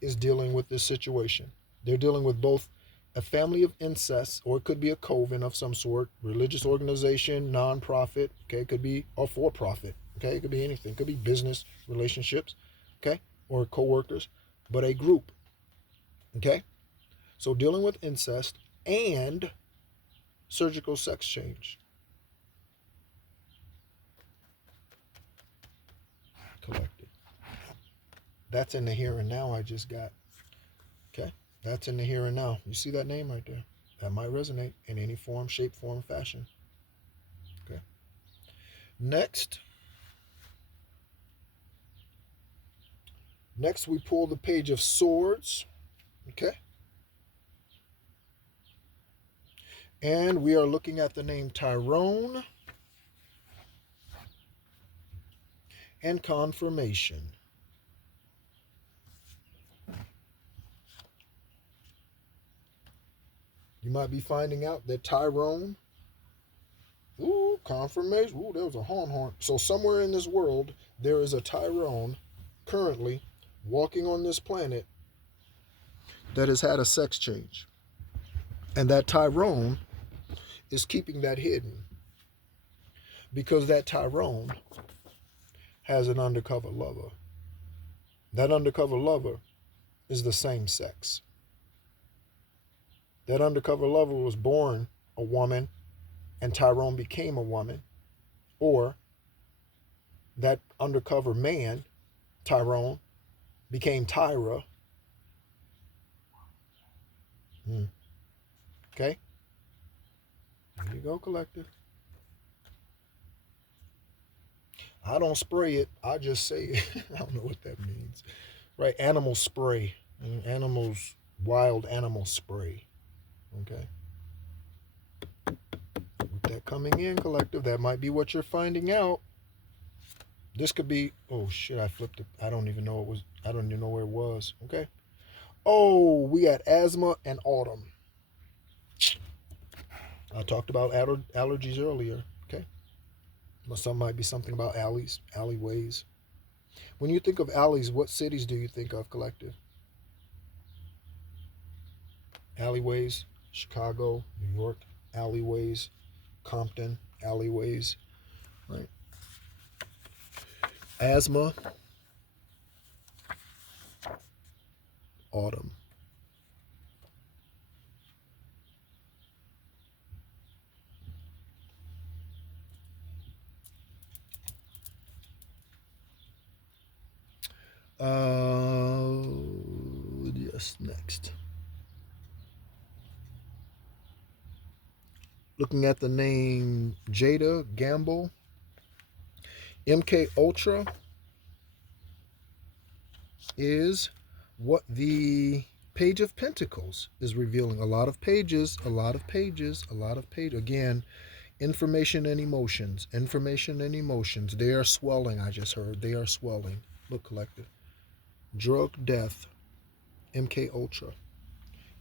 is dealing with this situation. They're dealing with both a family of incest, or it could be a coven of some sort, religious organization, non-profit, okay, it could be a for-profit, okay, it could be anything, it could be business relationships, okay, or co-workers, but a group, okay. So dealing with incest and surgical sex change. Collected. That's in the here and now I just got. Okay. That's in the here and now. You see that name right there? That might resonate in any form, shape, form, fashion. Okay. Next. Next, we pull the Page of Swords. Okay. And we are looking at the name Tyrone and confirmation. You might be finding out that Tyrone, ooh, confirmation, ooh, there was a horn. So somewhere in this world, there is a Tyrone currently walking on this planet that has had a sex change. And that Tyrone is keeping that hidden because that Tyrone has an undercover lover. That undercover lover is the same sex. That undercover lover was born a woman and Tyrone became a woman, or that undercover man, Tyrone, became Tyra. Okay? There you go, collective. I don't spray it, I just say it. I don't know what that means. Right? Animal spray. Animals, wild animal spray. Okay? With that coming in, collective, that might be what you're finding out. This could be, oh shit, I flipped it. I don't even know where it was. Okay? Oh, we got asthma and autumn. I talked about allergies earlier. Okay? Some might be something about alleys, alleyways. When you think of alleys, what cities do you think of, collective? Alleyways, Chicago, New York, alleyways, Compton, alleyways, right? Asthma, autumn. Yes, next. Looking at the name Jada Gamble, MK Ultra is what the Page of Pentacles is revealing. A lot of pages, a lot of pages, a lot of pages. Again, information and emotions. Information and emotions. They are swelling, I just heard. They are swelling. Look, collective. Drug death. MK Ultra.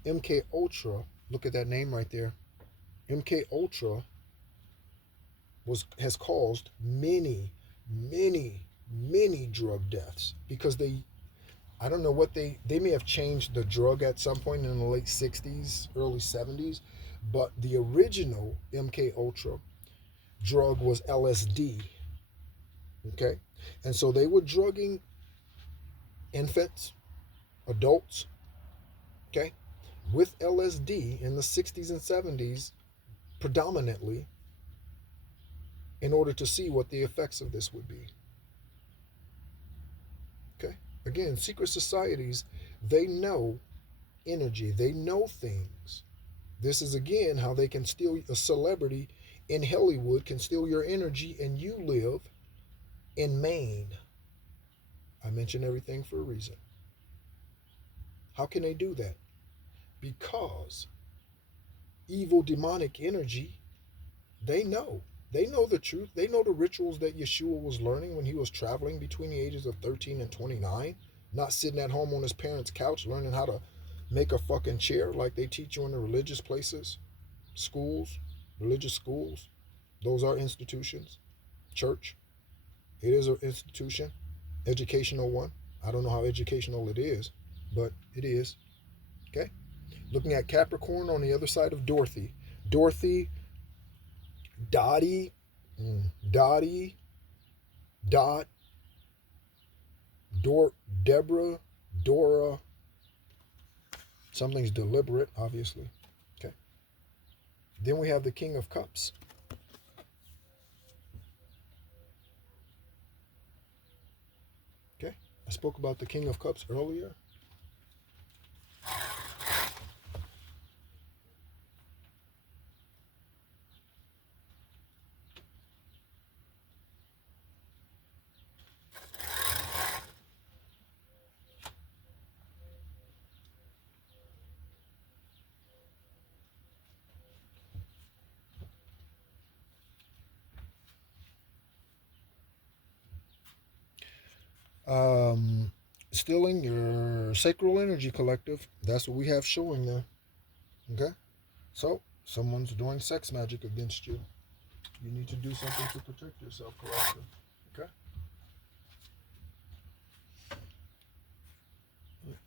MK Ultra, look at that name right there. MK Ultra has caused many drug deaths because I don't know what they may have changed the drug at some point in the late 60s, early 70s, but the original MK Ultra drug was LSD. Okay? And so they were drugging infants, adults, okay, with LSD in the 60s and 70s predominantly in order to see what the effects of this would be. Okay? Again, secret societies, they know energy, they know things. This is again how they can steal a celebrity in Hollywood, can steal your energy, and you live in Maine. I mention everything for a reason. How can they do that? Because evil demonic energy, they know. They know the truth. They know the rituals that Yeshua was learning when he was traveling between the ages of 13 and 29, not sitting at home on his parents' couch learning how to make a fucking chair like they teach you in the religious places, schools, religious schools. Those are institutions. Church, it is an institution, educational one. I don't know how educational it is, but it is. Okay? Looking at Capricorn on the other side of Dorothy. Dorothy, Dottie, Dottie, Dot, Deborah, Dora. Something's deliberate, obviously. Okay. Then we have the King of Cups. Okay. I spoke about the King of Cups earlier. Stealing your sacral energy, collective. That's what we have showing there. Okay? So, someone's doing sex magic against you. You need to do something to protect yourself, collective. Okay?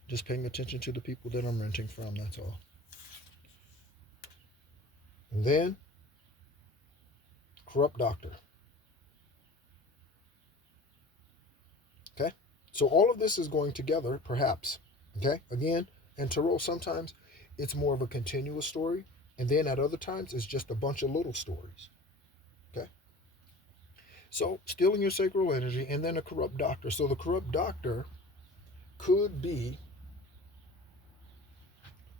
Just paying attention to the people that I'm renting from, that's all. And then, corrupt doctor. Okay? So all of this is going together, perhaps. Okay? Again, and tarot, sometimes it's more of a continuous story, and then at other times it's just a bunch of little stories. Okay? So stealing your sacral energy, and then a corrupt doctor. So the corrupt doctor could be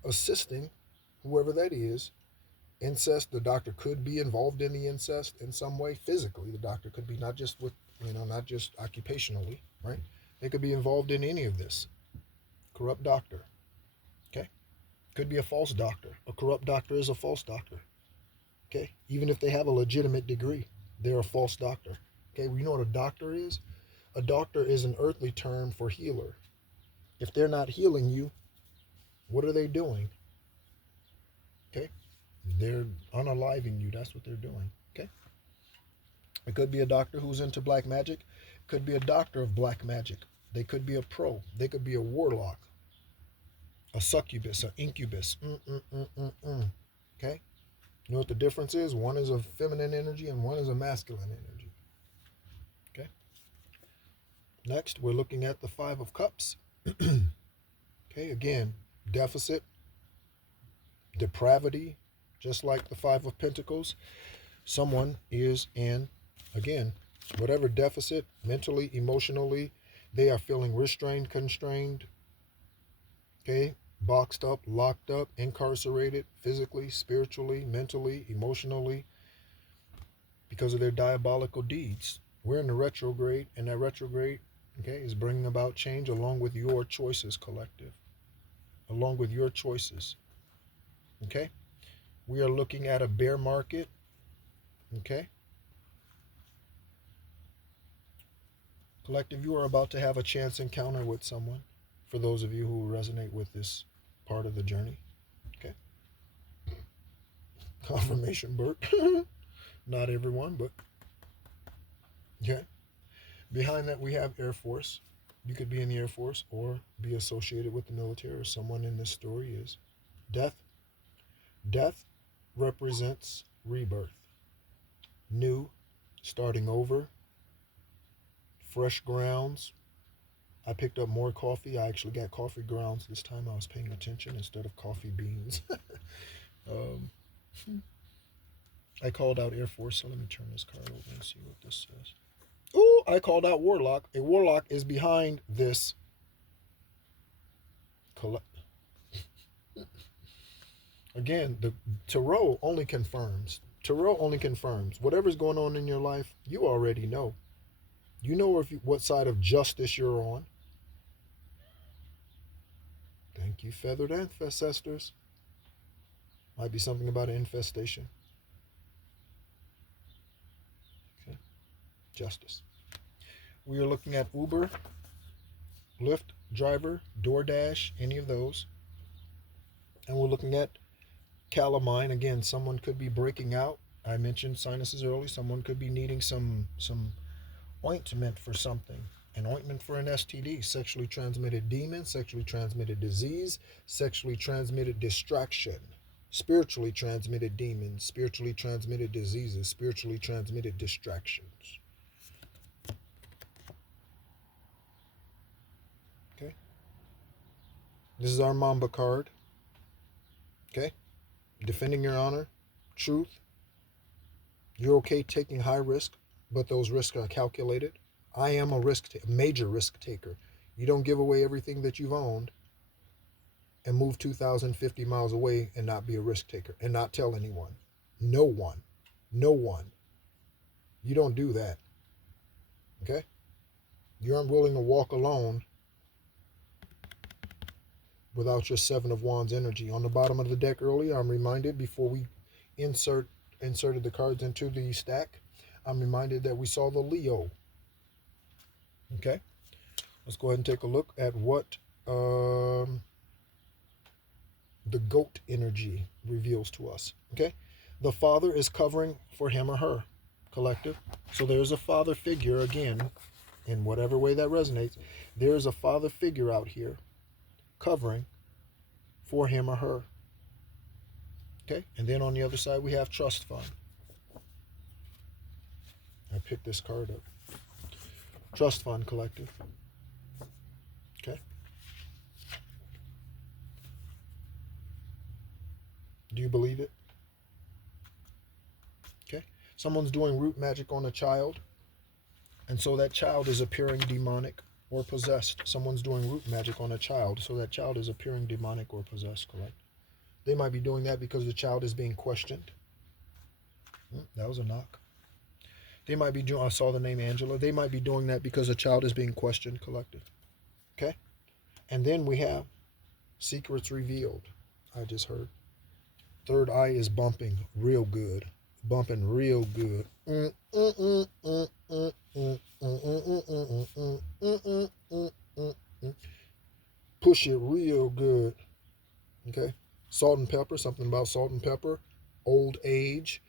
assisting whoever that is. Incest, the doctor could be involved in the incest in some way physically. The doctor could be not just with, not just occupationally, right? They could be involved in any of this. Corrupt doctor. Okay? Could be a false doctor. A corrupt doctor is a false doctor. Okay? Even if they have a legitimate degree, they're a false doctor. Okay? Well, you know what a doctor is? A doctor is an earthly term for healer. If they're not healing you, what are they doing? Okay? They're unaliving you. That's what they're doing. Okay? It could be a doctor who's into black magic. It could be a doctor of black magic. They could be a pro. They could be a warlock, a succubus, an incubus. Okay? You know what the difference is? One is a feminine energy and one is a masculine energy. Okay? Next, we're looking at the Five of Cups. Okay, again, deficit, depravity, just like the Five of Pentacles. Someone is in, again, whatever deficit, mentally, emotionally, they are feeling restrained, constrained, okay, boxed up, locked up, incarcerated, physically, spiritually, mentally, emotionally, because of their diabolical deeds. We're in the retrograde, and that retrograde, okay, is bringing about change along with your choices, collective. Along with your choices. Okay? We are looking at a bear market. Okay? Collective, you are about to have a chance encounter with someone, for those of you who resonate with this part of the journey. Okay? Confirmation, Bert. Not everyone, but okay. Behind that, we have Air Force. You could be in the Air Force or be associated with the military, or someone in this story is. Death. Death represents rebirth, new, starting over, fresh grounds. I picked up more coffee. I actually got coffee grounds this time. I was paying attention instead of coffee beans. um, I called out Air Force, so let me turn this card over and see what this says. Ooh, I called out Warlock. A Warlock is behind this. Again, the Tarot only confirms. Tarot only confirms. Whatever's going on in your life, you already know. You know what side of justice you're on. Thank you, feathered ancestors. Might be something about an infestation. Okay. Justice. We are looking at Uber, Lyft driver, DoorDash, any of those. And we're looking at calamine. Again, someone could be breaking out. I mentioned sinuses early. Someone could be needing some ointment for something. An ointment for an STD, sexually transmitted demon, sexually transmitted disease, sexually transmitted distraction, spiritually transmitted demons, spiritually transmitted diseases, spiritually transmitted distractions. Okay? This is our Mamba card. Okay? Defending your honor, truth. You're okay taking high risk, but those risks are calculated. I am a major risk taker. You don't give away everything that you've owned and move 2,050 miles away and not be a risk taker and not tell anyone. No one. No one. You don't do that. Okay? You aren't willing to walk alone without your Seven of Wands energy. On the bottom of the deck earlier, I'm reminded before we inserted the cards into the stack, I'm reminded that we saw the Leo. Okay? Let's go ahead and take a look at what the goat energy reveals to us. Okay? The father is covering for him or her, collective. So there's a father figure again, in whatever way that resonates. There's a father figure out here covering for him or her. Okay? And then on the other side, we have trust fund. I picked this card up. Trust fund collective. Okay? Do you believe it? Okay? Someone's doing root magic on a child, and so that child is appearing demonic or possessed. Someone's doing root magic on a child, so that child is appearing demonic or possessed, correct? They might be doing that because the child is being questioned. That was a knock. They might be doing, I saw the name Angela. They might be doing that because a child is being questioned, collective. Okay? And then we have secrets revealed. I just heard. Third eye is bumping real good. Bumping real good. Push it real good. Okay? Salt and pepper, something about salt and pepper. Old age.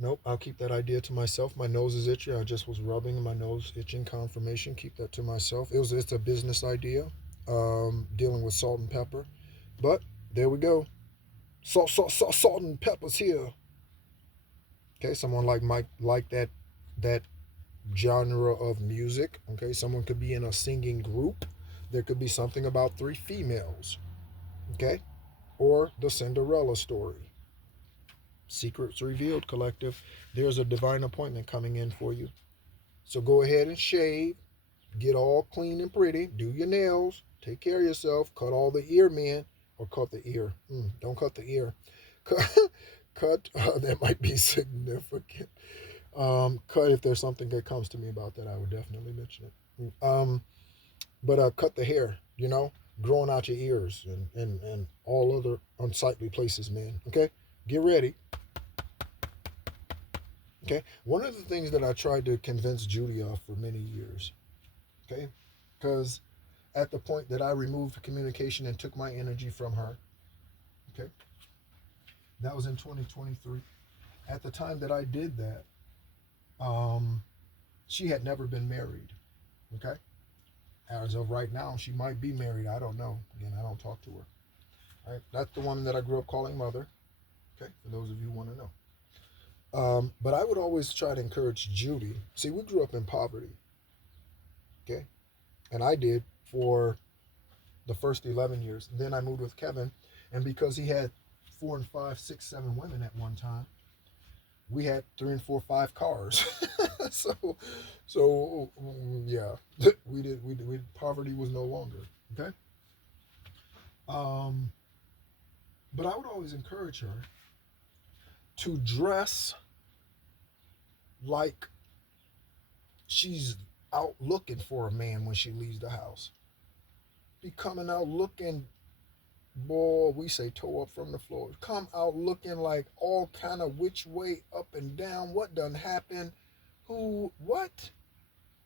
Nope, I'll keep that idea to myself. My nose is itchy. I just was rubbing my nose itching. Confirmation. Keep that to myself. It's a business idea, dealing with salt and pepper. But there we go. Salt and pepper's here. Okay, someone like that genre of music. Okay, someone could be in a singing group. There could be something about 3 females. Okay, or the Cinderella story. Secrets revealed, collective. There's a divine appointment coming in for you. So go ahead and shave. Get all clean and pretty. Do your nails. Take care of yourself. Cut all the ear, man. Or cut the ear. Don't cut the ear. Cut. That might be significant. Cut if there's something that comes to me about that. I would definitely mention it. But cut the hair. Growing out your ears and all other unsightly places, man. Okay? Get ready. Okay, one of the things that I tried to convince Judy of for many years, okay, because at the point that I removed communication and took my energy from her, okay, that was in 2023. At the time that I did that, she had never been married, okay. As of right now, she might be married. I don't know. Again, I don't talk to her. All right, that's the woman that I grew up calling mother. Okay, for those of you who want to know. But I would always try to encourage Judy. See, we grew up in poverty, okay? And I did for the first 11 years. Then I moved with Kevin, and because he had 4 and 5, 6, 7 women at one time, we had 3 and 4, 5 cars. so yeah, we did. Poverty was no longer, okay? But I would always encourage her to dress like she's out looking for a man when she leaves the house. Be coming out looking, boy, we say toe up from the floor. Come out looking like all kind of which way up and down. What done happened? Who, what?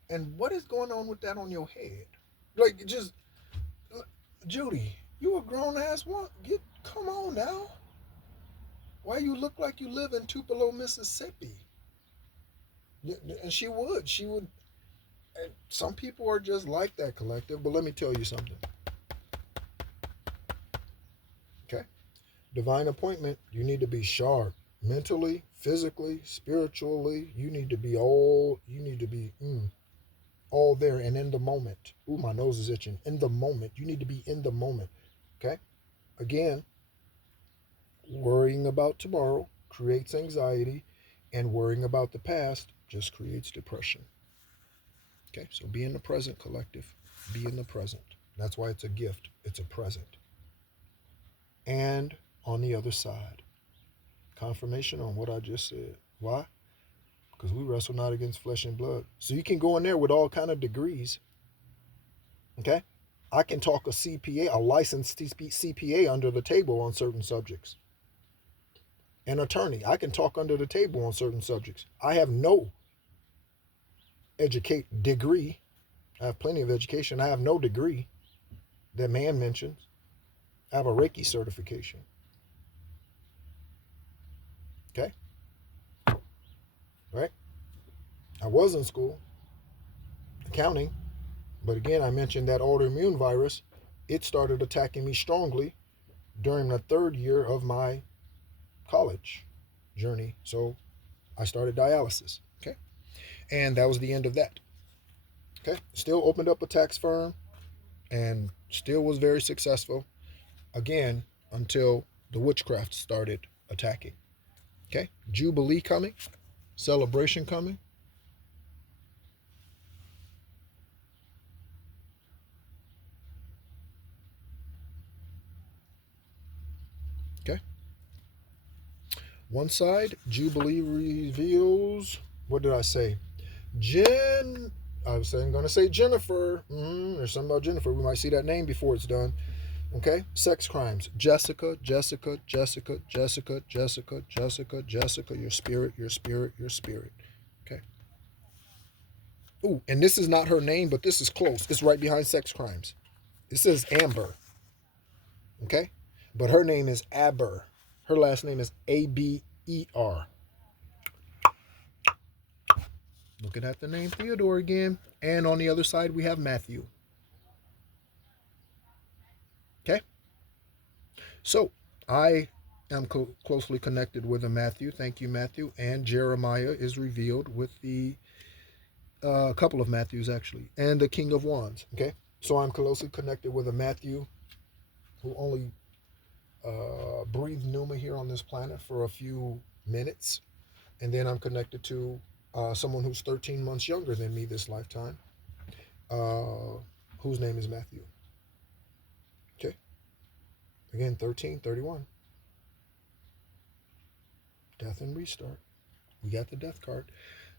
And what is going on with that on your head? Like, just, Judy, you a grown ass one. Come on now. Why you look like you live in Tupelo, Mississippi? And she would. And some people are just like that, collective. But let me tell you something. Okay? Divine appointment, you need to be sharp. Mentally, physically, spiritually, you need to be all there and in the moment. Ooh, my nose is itching. In the moment. You need to be in the moment. Okay? Again, worrying about tomorrow creates anxiety, and worrying about the past just creates depression. Okay, so be in the present, collective. Be in the present. That's why it's a gift. It's a present. And on the other side, confirmation on what I just said. Why? Because we wrestle not against flesh and blood. So you can go in there with all kind of degrees. Okay? I can talk a CPA, a licensed CPA under the table on certain subjects. An attorney, I can talk under the table on certain subjects. I have no degree. I have plenty of education. I have no degree. that man mentions. I have a Reiki certification. Okay? Right? I was in school, accounting, but again, I mentioned that autoimmune virus. It started attacking me strongly during the third year of my college journey. So I started dialysis. Okay? And that was the end of that. Okay? Still opened up a tax firm and still was very successful. Again, until the witchcraft started attacking. Okay? Jubilee coming, celebration coming. Okay? One side, Jubilee reveals, what did I say? I was going to say Jennifer. There's something about Jennifer. We might see that name before it's done. Okay? Sex crimes. Jessica, Jessica, Jessica, Jessica, Jessica, Jessica, Jessica, your spirit, your spirit, your spirit. Okay? Ooh, and this is not her name, but this is close. It's right behind sex crimes. It says Amber. Okay? But her name is Aber. Her last name is Aber. Looking at the name Theodore again. And on the other side, we have Matthew. Okay? So, I am closely connected with a Matthew. Thank you, Matthew. And Jeremiah is revealed with the couple of Matthews, actually. And the King of Wands. Okay? So, I'm closely connected with a Matthew who only breathed pneuma here on this planet for a few minutes. And then I'm connected to someone who's 13 months younger than me this lifetime, whose name is Matthew. Okay? Again, 13, 31. Death and restart. We got the death card.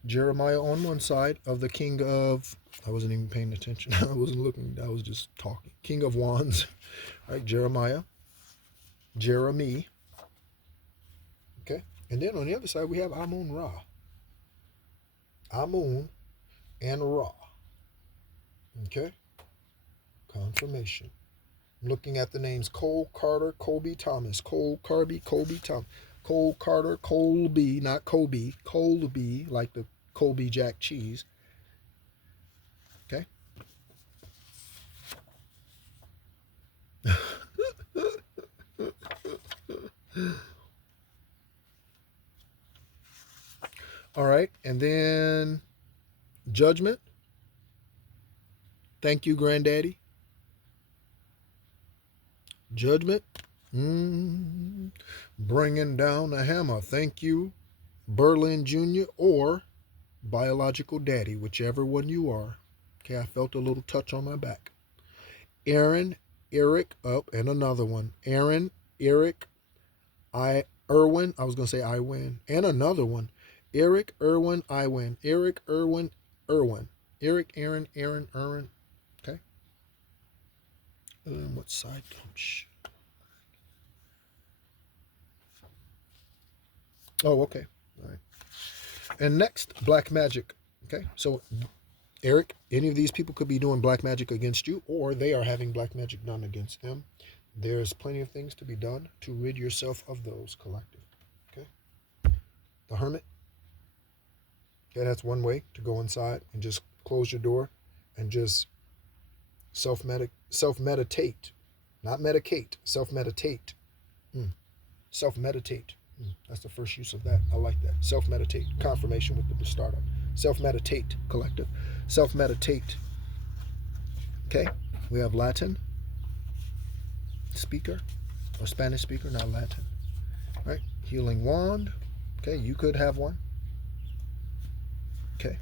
Jeremiah on one side of the King of... I wasn't even paying attention. I wasn't looking. I was just talking. King of Wands. Right? Jeremiah. Jeremy. Okay? And then on the other side, we have Amun Ra. Amun and Ra. Okay? Confirmation. Looking at the names Cole, Carter, Colby, Thomas. Cole, Carby, Colby, Thomas. Cole, Carter, Colby, not Kobe. Colby, like the Colby Jack cheese. Okay? All right. And then Judgment. Thank you, Granddaddy. Judgment. Bringing down a hammer. Thank you, Berlin Jr. or biological daddy, whichever one you are. Okay, I felt a little touch on my back. Aaron, Eric, and another one. Aaron, Eric, Irwin. I was going to say I win. And another one. Eric, Irwin, I win. Eric, Irwin, Irwin. Eric, Aaron, Irwin. Okay. What side? Oh, okay. All right. And next, black magic. Okay. So, Eric, any of these people could be doing black magic against you, or they are having black magic done against them. There's plenty of things to be done to rid yourself of those, collective. Okay. The Hermit. Okay, that's one way to go inside and just close your door and just self-meditate. Not medicate, self-meditate. Self-meditate. That's the first use of that. I like that. Self-meditate. Confirmation with the startup. Self-meditate, collective. Self-meditate. Okay, we have Latin speaker or Spanish speaker, not Latin. All right, healing wand. Okay, you could have one. Okay.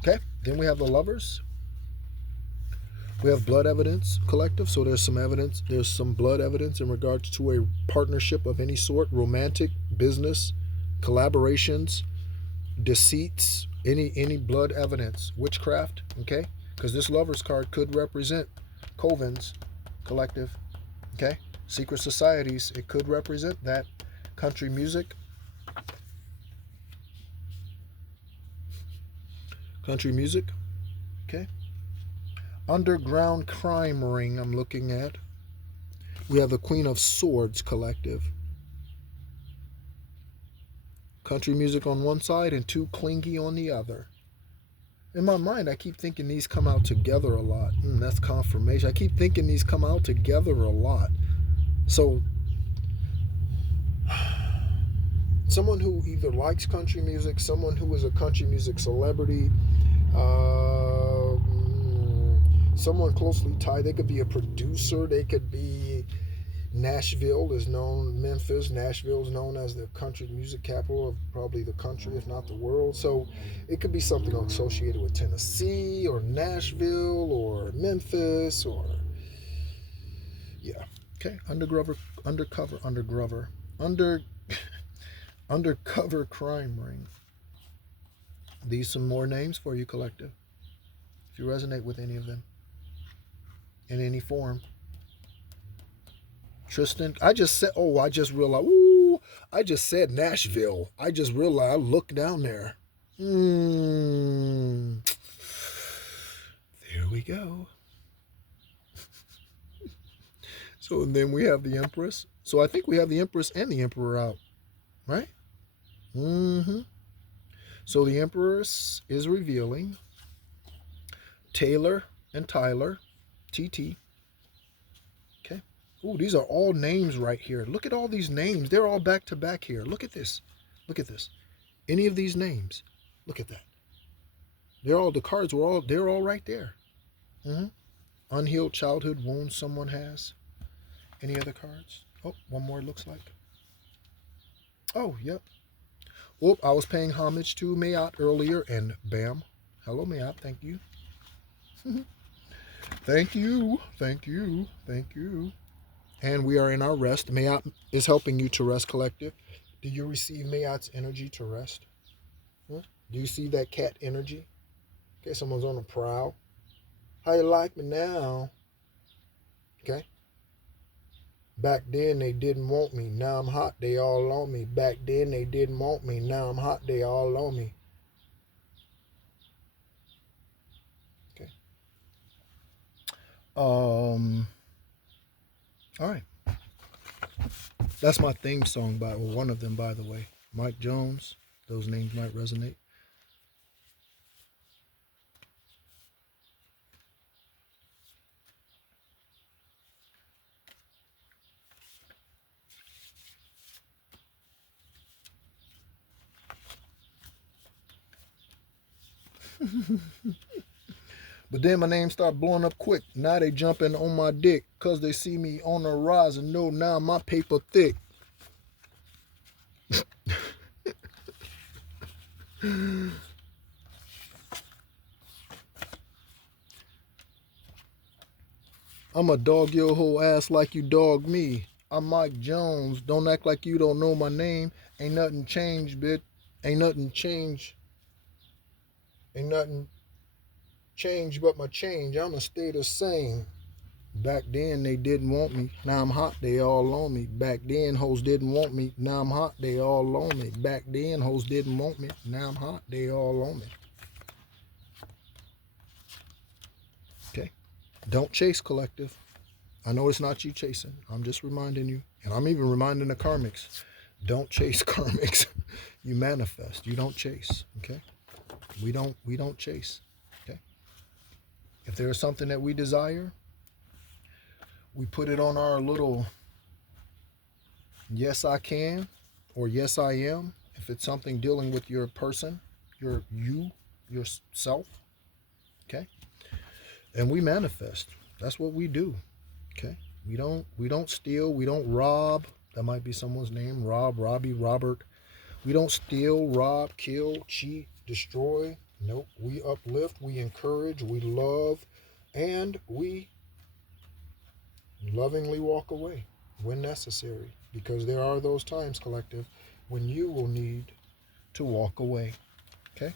Okay, then we have the Lovers. We have blood evidence, collective. So there's some evidence. There's some blood evidence in regards to a partnership of any sort, romantic, business, collaborations, deceits, any blood evidence, witchcraft. Okay, because this Lovers card could represent covens, collective. Okay, secret societies. It could represent that. Country music. Country music. Okay. Underground crime ring I'm looking at. We have the Queen of Swords collective. Country music on one side and too clingy on the other. In my mind, I keep thinking these come out together a lot. That's confirmation. I keep thinking these come out together a lot. So, someone who either likes country music, someone who is a country music celebrity, uh, someone closely tied. They could be a producer. They could be. Nashville is known, Memphis, Nashville is known as the country music capital of probably the country, if not the world. So it could be something associated with Tennessee or Nashville or Memphis or, yeah. Okay, undercover crime ring. These some more names for you, collective. If you resonate with any of them in any form. Tristan, I just realized, I just said Nashville. I just realized, I looked down there. There we go. So then we have the Empress. So I think we have the Empress and the Emperor out, right? So the Empress is revealing Taylor and Tyler, TT. Okay. Ooh, these are all names right here. Look at all these names. They're all back to back here. Look at this. Look at this. Any of these names. Look at that. They're all right there. Unhealed childhood wounds someone has. Any other cards? Oh, one more it looks like. Oh, yep. Oh, I was paying homage to Mayat earlier, and bam. Hello, Mayat. Thank you. Thank you. Thank you. Thank you. And we are in our rest. Mayat is helping you to rest, collective. Do you receive Mayat's energy to rest? Do you see that cat energy? Okay, someone's on the prowl. How you like me now? Okay. Back then they didn't want me. Now I'm hot. They all on me. Back then they didn't want me. Now I'm hot. They all on me. Okay. All right. That's my theme song one of them, by the way. Mike Jones. Those names might resonate. But then my name started blowing up quick. Now they jumping on my dick because they see me on the rise and know now my paper thick. I'ma dog your whole ass like you dog me. I'm Mike Jones. Don't act like you don't know my name. Ain't nothing changed, bitch. Ain't nothing changed. Ain't nothing changed but my change. I'ma stay the same. Back then they didn't want me. Now I'm hot, they all on me. Back then hoes didn't want me. Now I'm hot, they all on me. Back then hoes didn't want me. Now I'm hot, they all on me. Okay. Don't chase, collective. I know it's not you chasing. I'm just reminding you. And I'm even reminding the karmics. Don't chase, karmics. You manifest. You don't chase. Okay? We don't chase. Okay? If there is something that we desire, we put it on our little yes I can or yes I am. If it's something dealing with your person, yourself. Okay? And we manifest. That's what we do. Okay? We don't steal, we don't rob. That might be someone's name. Rob, Robbie, Robert. We don't steal, rob, kill, cheat, destroy. Nope. We uplift, we encourage, we love, and we lovingly walk away when necessary. Because there are those times, collective, when you will need to walk away. Okay?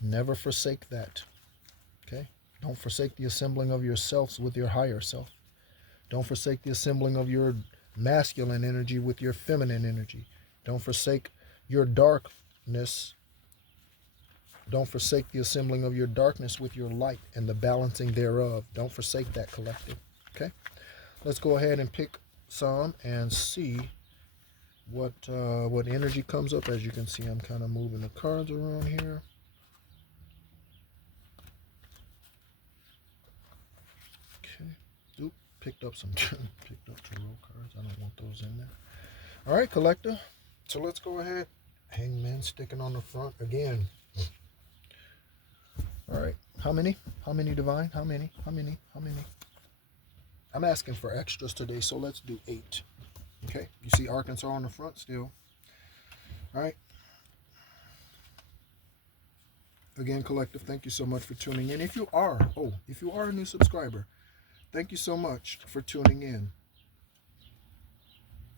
Never forsake that. Okay? Don't forsake the assembling of yourselves with your higher self. Don't forsake the assembling of your masculine energy with your feminine energy. Don't forsake your darkness Don't forsake the assembling of your darkness with your light and the balancing thereof. Don't forsake that, collective. Okay? Let's go ahead and pick some and see what energy comes up. As you can see, I'm kind of moving the cards around here. Okay. Oop, picked up some picked up tarot cards. I don't want those in there. All right, collector. So let's go ahead. Hangman sticking on the front again. All right. How many? How many, divine? How many? How many? How many? I'm asking for extras today, so let's do 8. Okay. You see Arkansas on the front still. All right. Again, collective, thank you so much for tuning in. If you are a new subscriber, thank you so much for tuning in.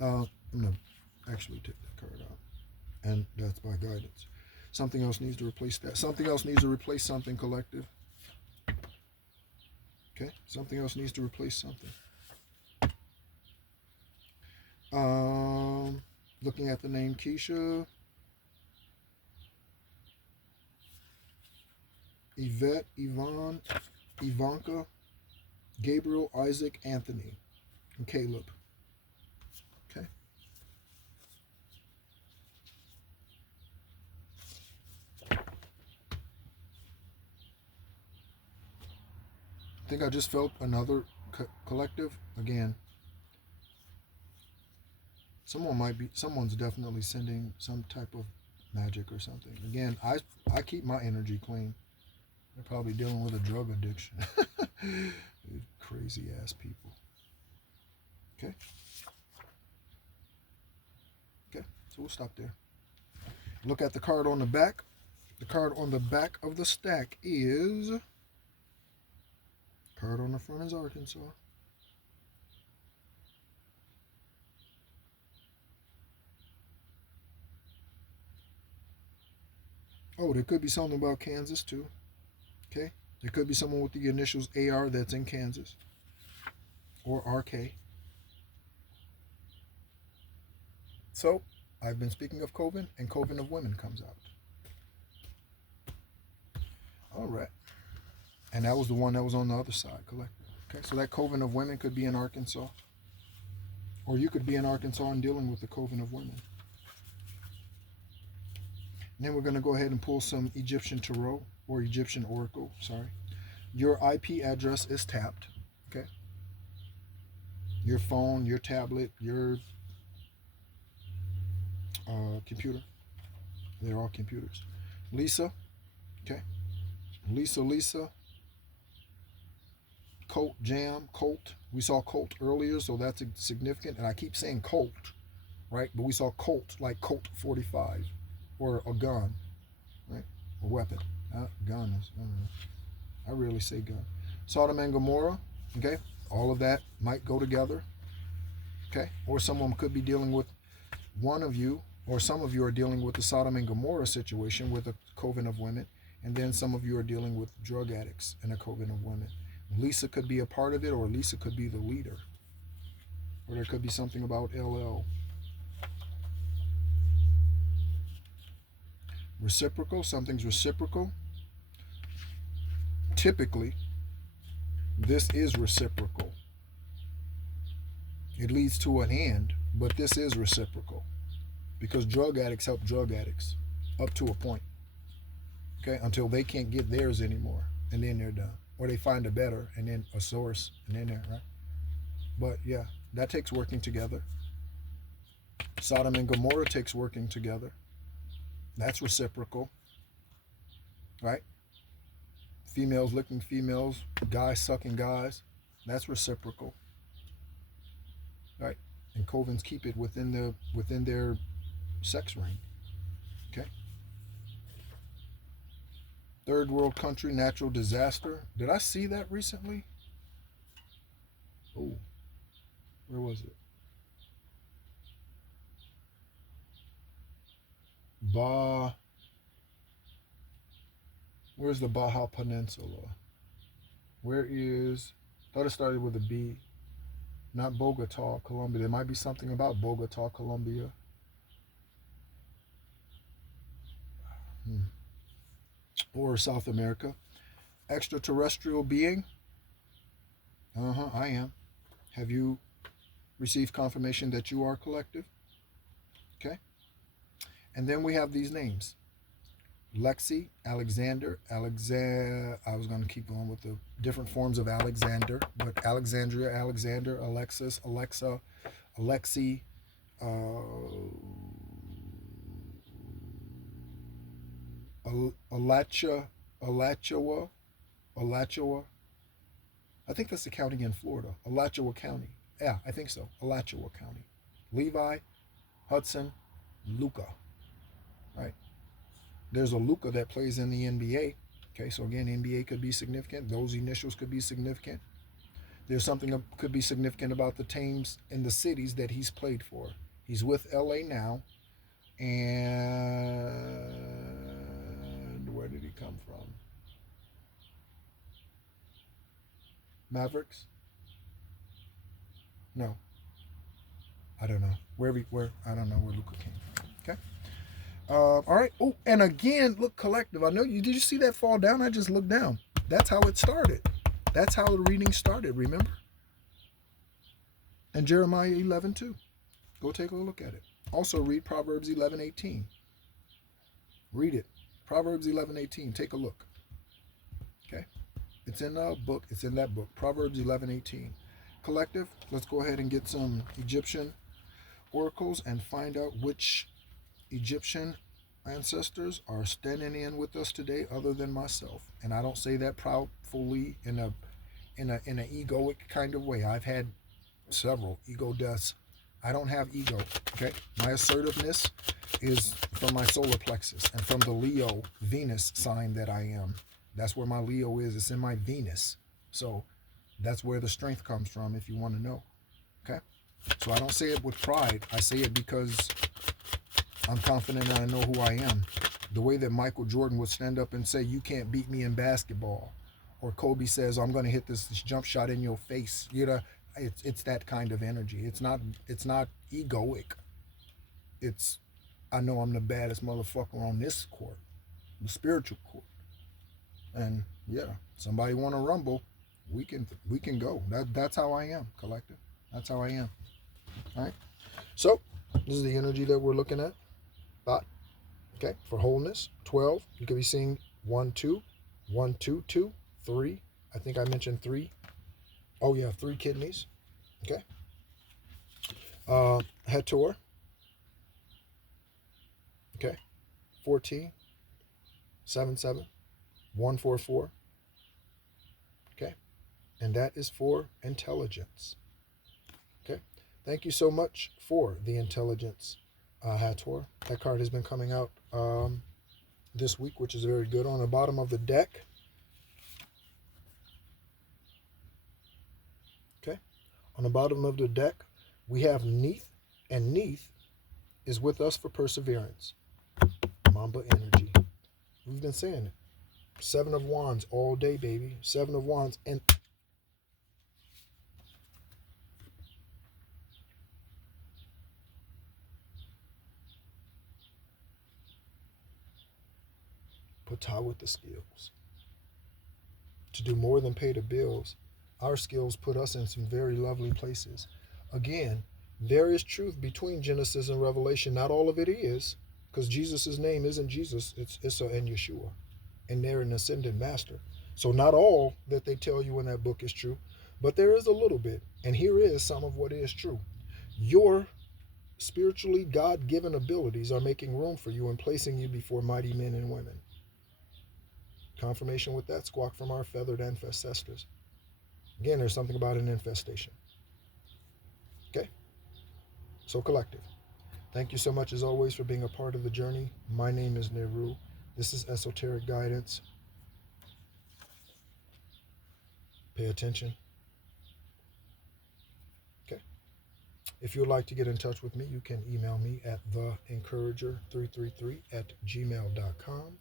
I'm going to actually take that card out. And that's by guidance. Something else needs to replace that. Something else needs to replace something, collective. Okay? Something else needs to replace something. Looking at the name Keisha. Yvette, Yvonne, Ivanka, Gabriel, Isaac, Anthony, and Caleb. Okay. I think I just felt another collective again. Someone's definitely sending some type of magic or something. Again, I keep my energy clean. They're probably dealing with a drug addiction. Crazy ass people. Okay. Okay, so we'll stop there. Look at the card on the back. The card on the back of the stack is... Card on the front is Arkansas. Oh, there could be something about Kansas too. Okay. There could be someone with the initials AR that's in Kansas. Or RK. So, I've been speaking of Coven, and Coven of Women comes out. All right. And that was the one that was on the other side, collective. Okay, so that Coven of Women could be in Arkansas. Or you could be in Arkansas and dealing with the Coven of Women. And then we're going to go ahead and pull some Egyptian Tarot, or Egyptian Oracle, sorry. Your IP address is tapped, okay? Your phone, your tablet, your computer. They're all computers. Lisa, okay? Lisa. Colt, Jam, Colt. We saw Colt earlier, so that's significant. And I keep saying Colt, right? But we saw Colt, like Colt 45, or a gun, right? A weapon. Gun is, I don't know. I rarely say gun. Sodom and Gomorrah, okay? All of that might go together, okay? Or someone could be dealing with, one of you, or some of you are dealing with the Sodom and Gomorrah situation with a coven of women, and then some of you are dealing with drug addicts in a coven of women. Lisa could be a part of it, or Lisa could be the leader. Or there could be something about LL. Reciprocal, something's reciprocal. Typically, this is reciprocal. It leads to an end, but this is reciprocal. Because drug addicts help drug addicts up to a point. Okay, until they can't get theirs anymore, and then they're done. Or they find a better, and then a source, and then they're, right? But yeah, that takes working together. Sodom and Gomorrah takes working together. That's reciprocal, right? Females licking females, guys sucking guys. That's reciprocal, right? And covens keep it within their sex ring. Okay. Third world country, natural disaster. Did I see that recently? Oh, where was it? Where's the Baja Peninsula? Where is, thought it started with a B. Not Bogota, Colombia. There might be something about Bogota, Colombia. or South America. Extraterrestrial being? I am. Have you received confirmation that you are collective? Okay. And then we have these names. Lexi, Alexander, I was going to keep going with the different forms of Alexander, but Alexandria, Alexander, Alexis, Alexa, Alexi, uh, Alacha, Alachua, Alachua. I think that's the county in Florida. Alachua County. Yeah, I think so. Alachua County. Levi, Hudson, Luca. Right. There's a Luca that plays in the NBA. Okay, so again, NBA could be significant. Those initials could be significant. There's something that could be significant about the teams and the cities that he's played for. He's with LA now. And where did he come from? Mavericks? No. I don't know. Where I don't know where Luca came from. Okay. All right. Oh, and again, look, collective. I know you did you see that fall down? I just looked down. That's how it started. That's how the reading started, remember? And Jeremiah 11 too. Go take a look at it. Also read Proverbs 11:18. Read it. Proverbs 11:18. Take a look. Okay? It's in a book. It's in that book. Proverbs 11:18. Collective, let's go ahead and get some Egyptian oracles and find out which Egyptian ancestors are standing in with us today other than myself. And I don't say that proudly in an egoic kind of way. I've had several ego deaths. I don't have ego. Okay? My assertiveness is from my solar plexus and from the Leo Venus sign that I am. That's where my Leo is. It's in my Venus. So that's where the strength comes from if you want to know. Okay? So I don't say it with pride. I say it because I'm confident and I know who I am. The way that Michael Jordan would stand up and say, "You can't beat me in basketball." Or Kobe says, "I'm going to hit this jump shot in your face." You know, it's that kind of energy. It's not egoic. It's, I know I'm the baddest motherfucker on this court, the spiritual court. And yeah, somebody want to rumble, we can go. That's how I am, collective. That's how I am. All right. So this is the energy that we're looking at. Thought. Okay. For wholeness, 12. You could be seeing 1, 2, 1, 2, 2, 3. I think I mentioned 3. Oh yeah, 3 kidneys. Okay. Hator. Okay. 14, 7, 7, 1, 4, 4. Okay. And that is for intelligence. Okay. Thank you so much for the intelligence, Hator. That card has been coming out this week, which is very good. On the bottom of the deck, okay, on the bottom of the deck, we have Neith, and Neith is with us for perseverance. Mamba energy. We've been saying it. 7 of Wands all day, baby. 7 of Wands. And Ptah with the skills. To do more than pay the bills, our skills put us in some very lovely places. Again, there is truth between Genesis and Revelation. Not all of it is, because Jesus' name isn't Jesus, it's Issa and Yeshua. And they're an ascended master. So not all that they tell you in that book is true, but there is a little bit. And here is some of what is true. Your spiritually God-given abilities are making room for you and placing you before mighty men and women. Confirmation with that squawk from our feathered ancestors. Again, there's something about an infestation. Okay? So collective. Thank you so much as always for being a part of the journey. My name is Nehru. This is Esoteric Guidance. Pay attention. Okay? If you'd like to get in touch with me, you can email me at theencourager333@gmail.com.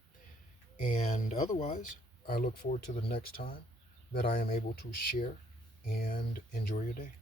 And otherwise, I look forward to the next time that I am able to share, and enjoy your day.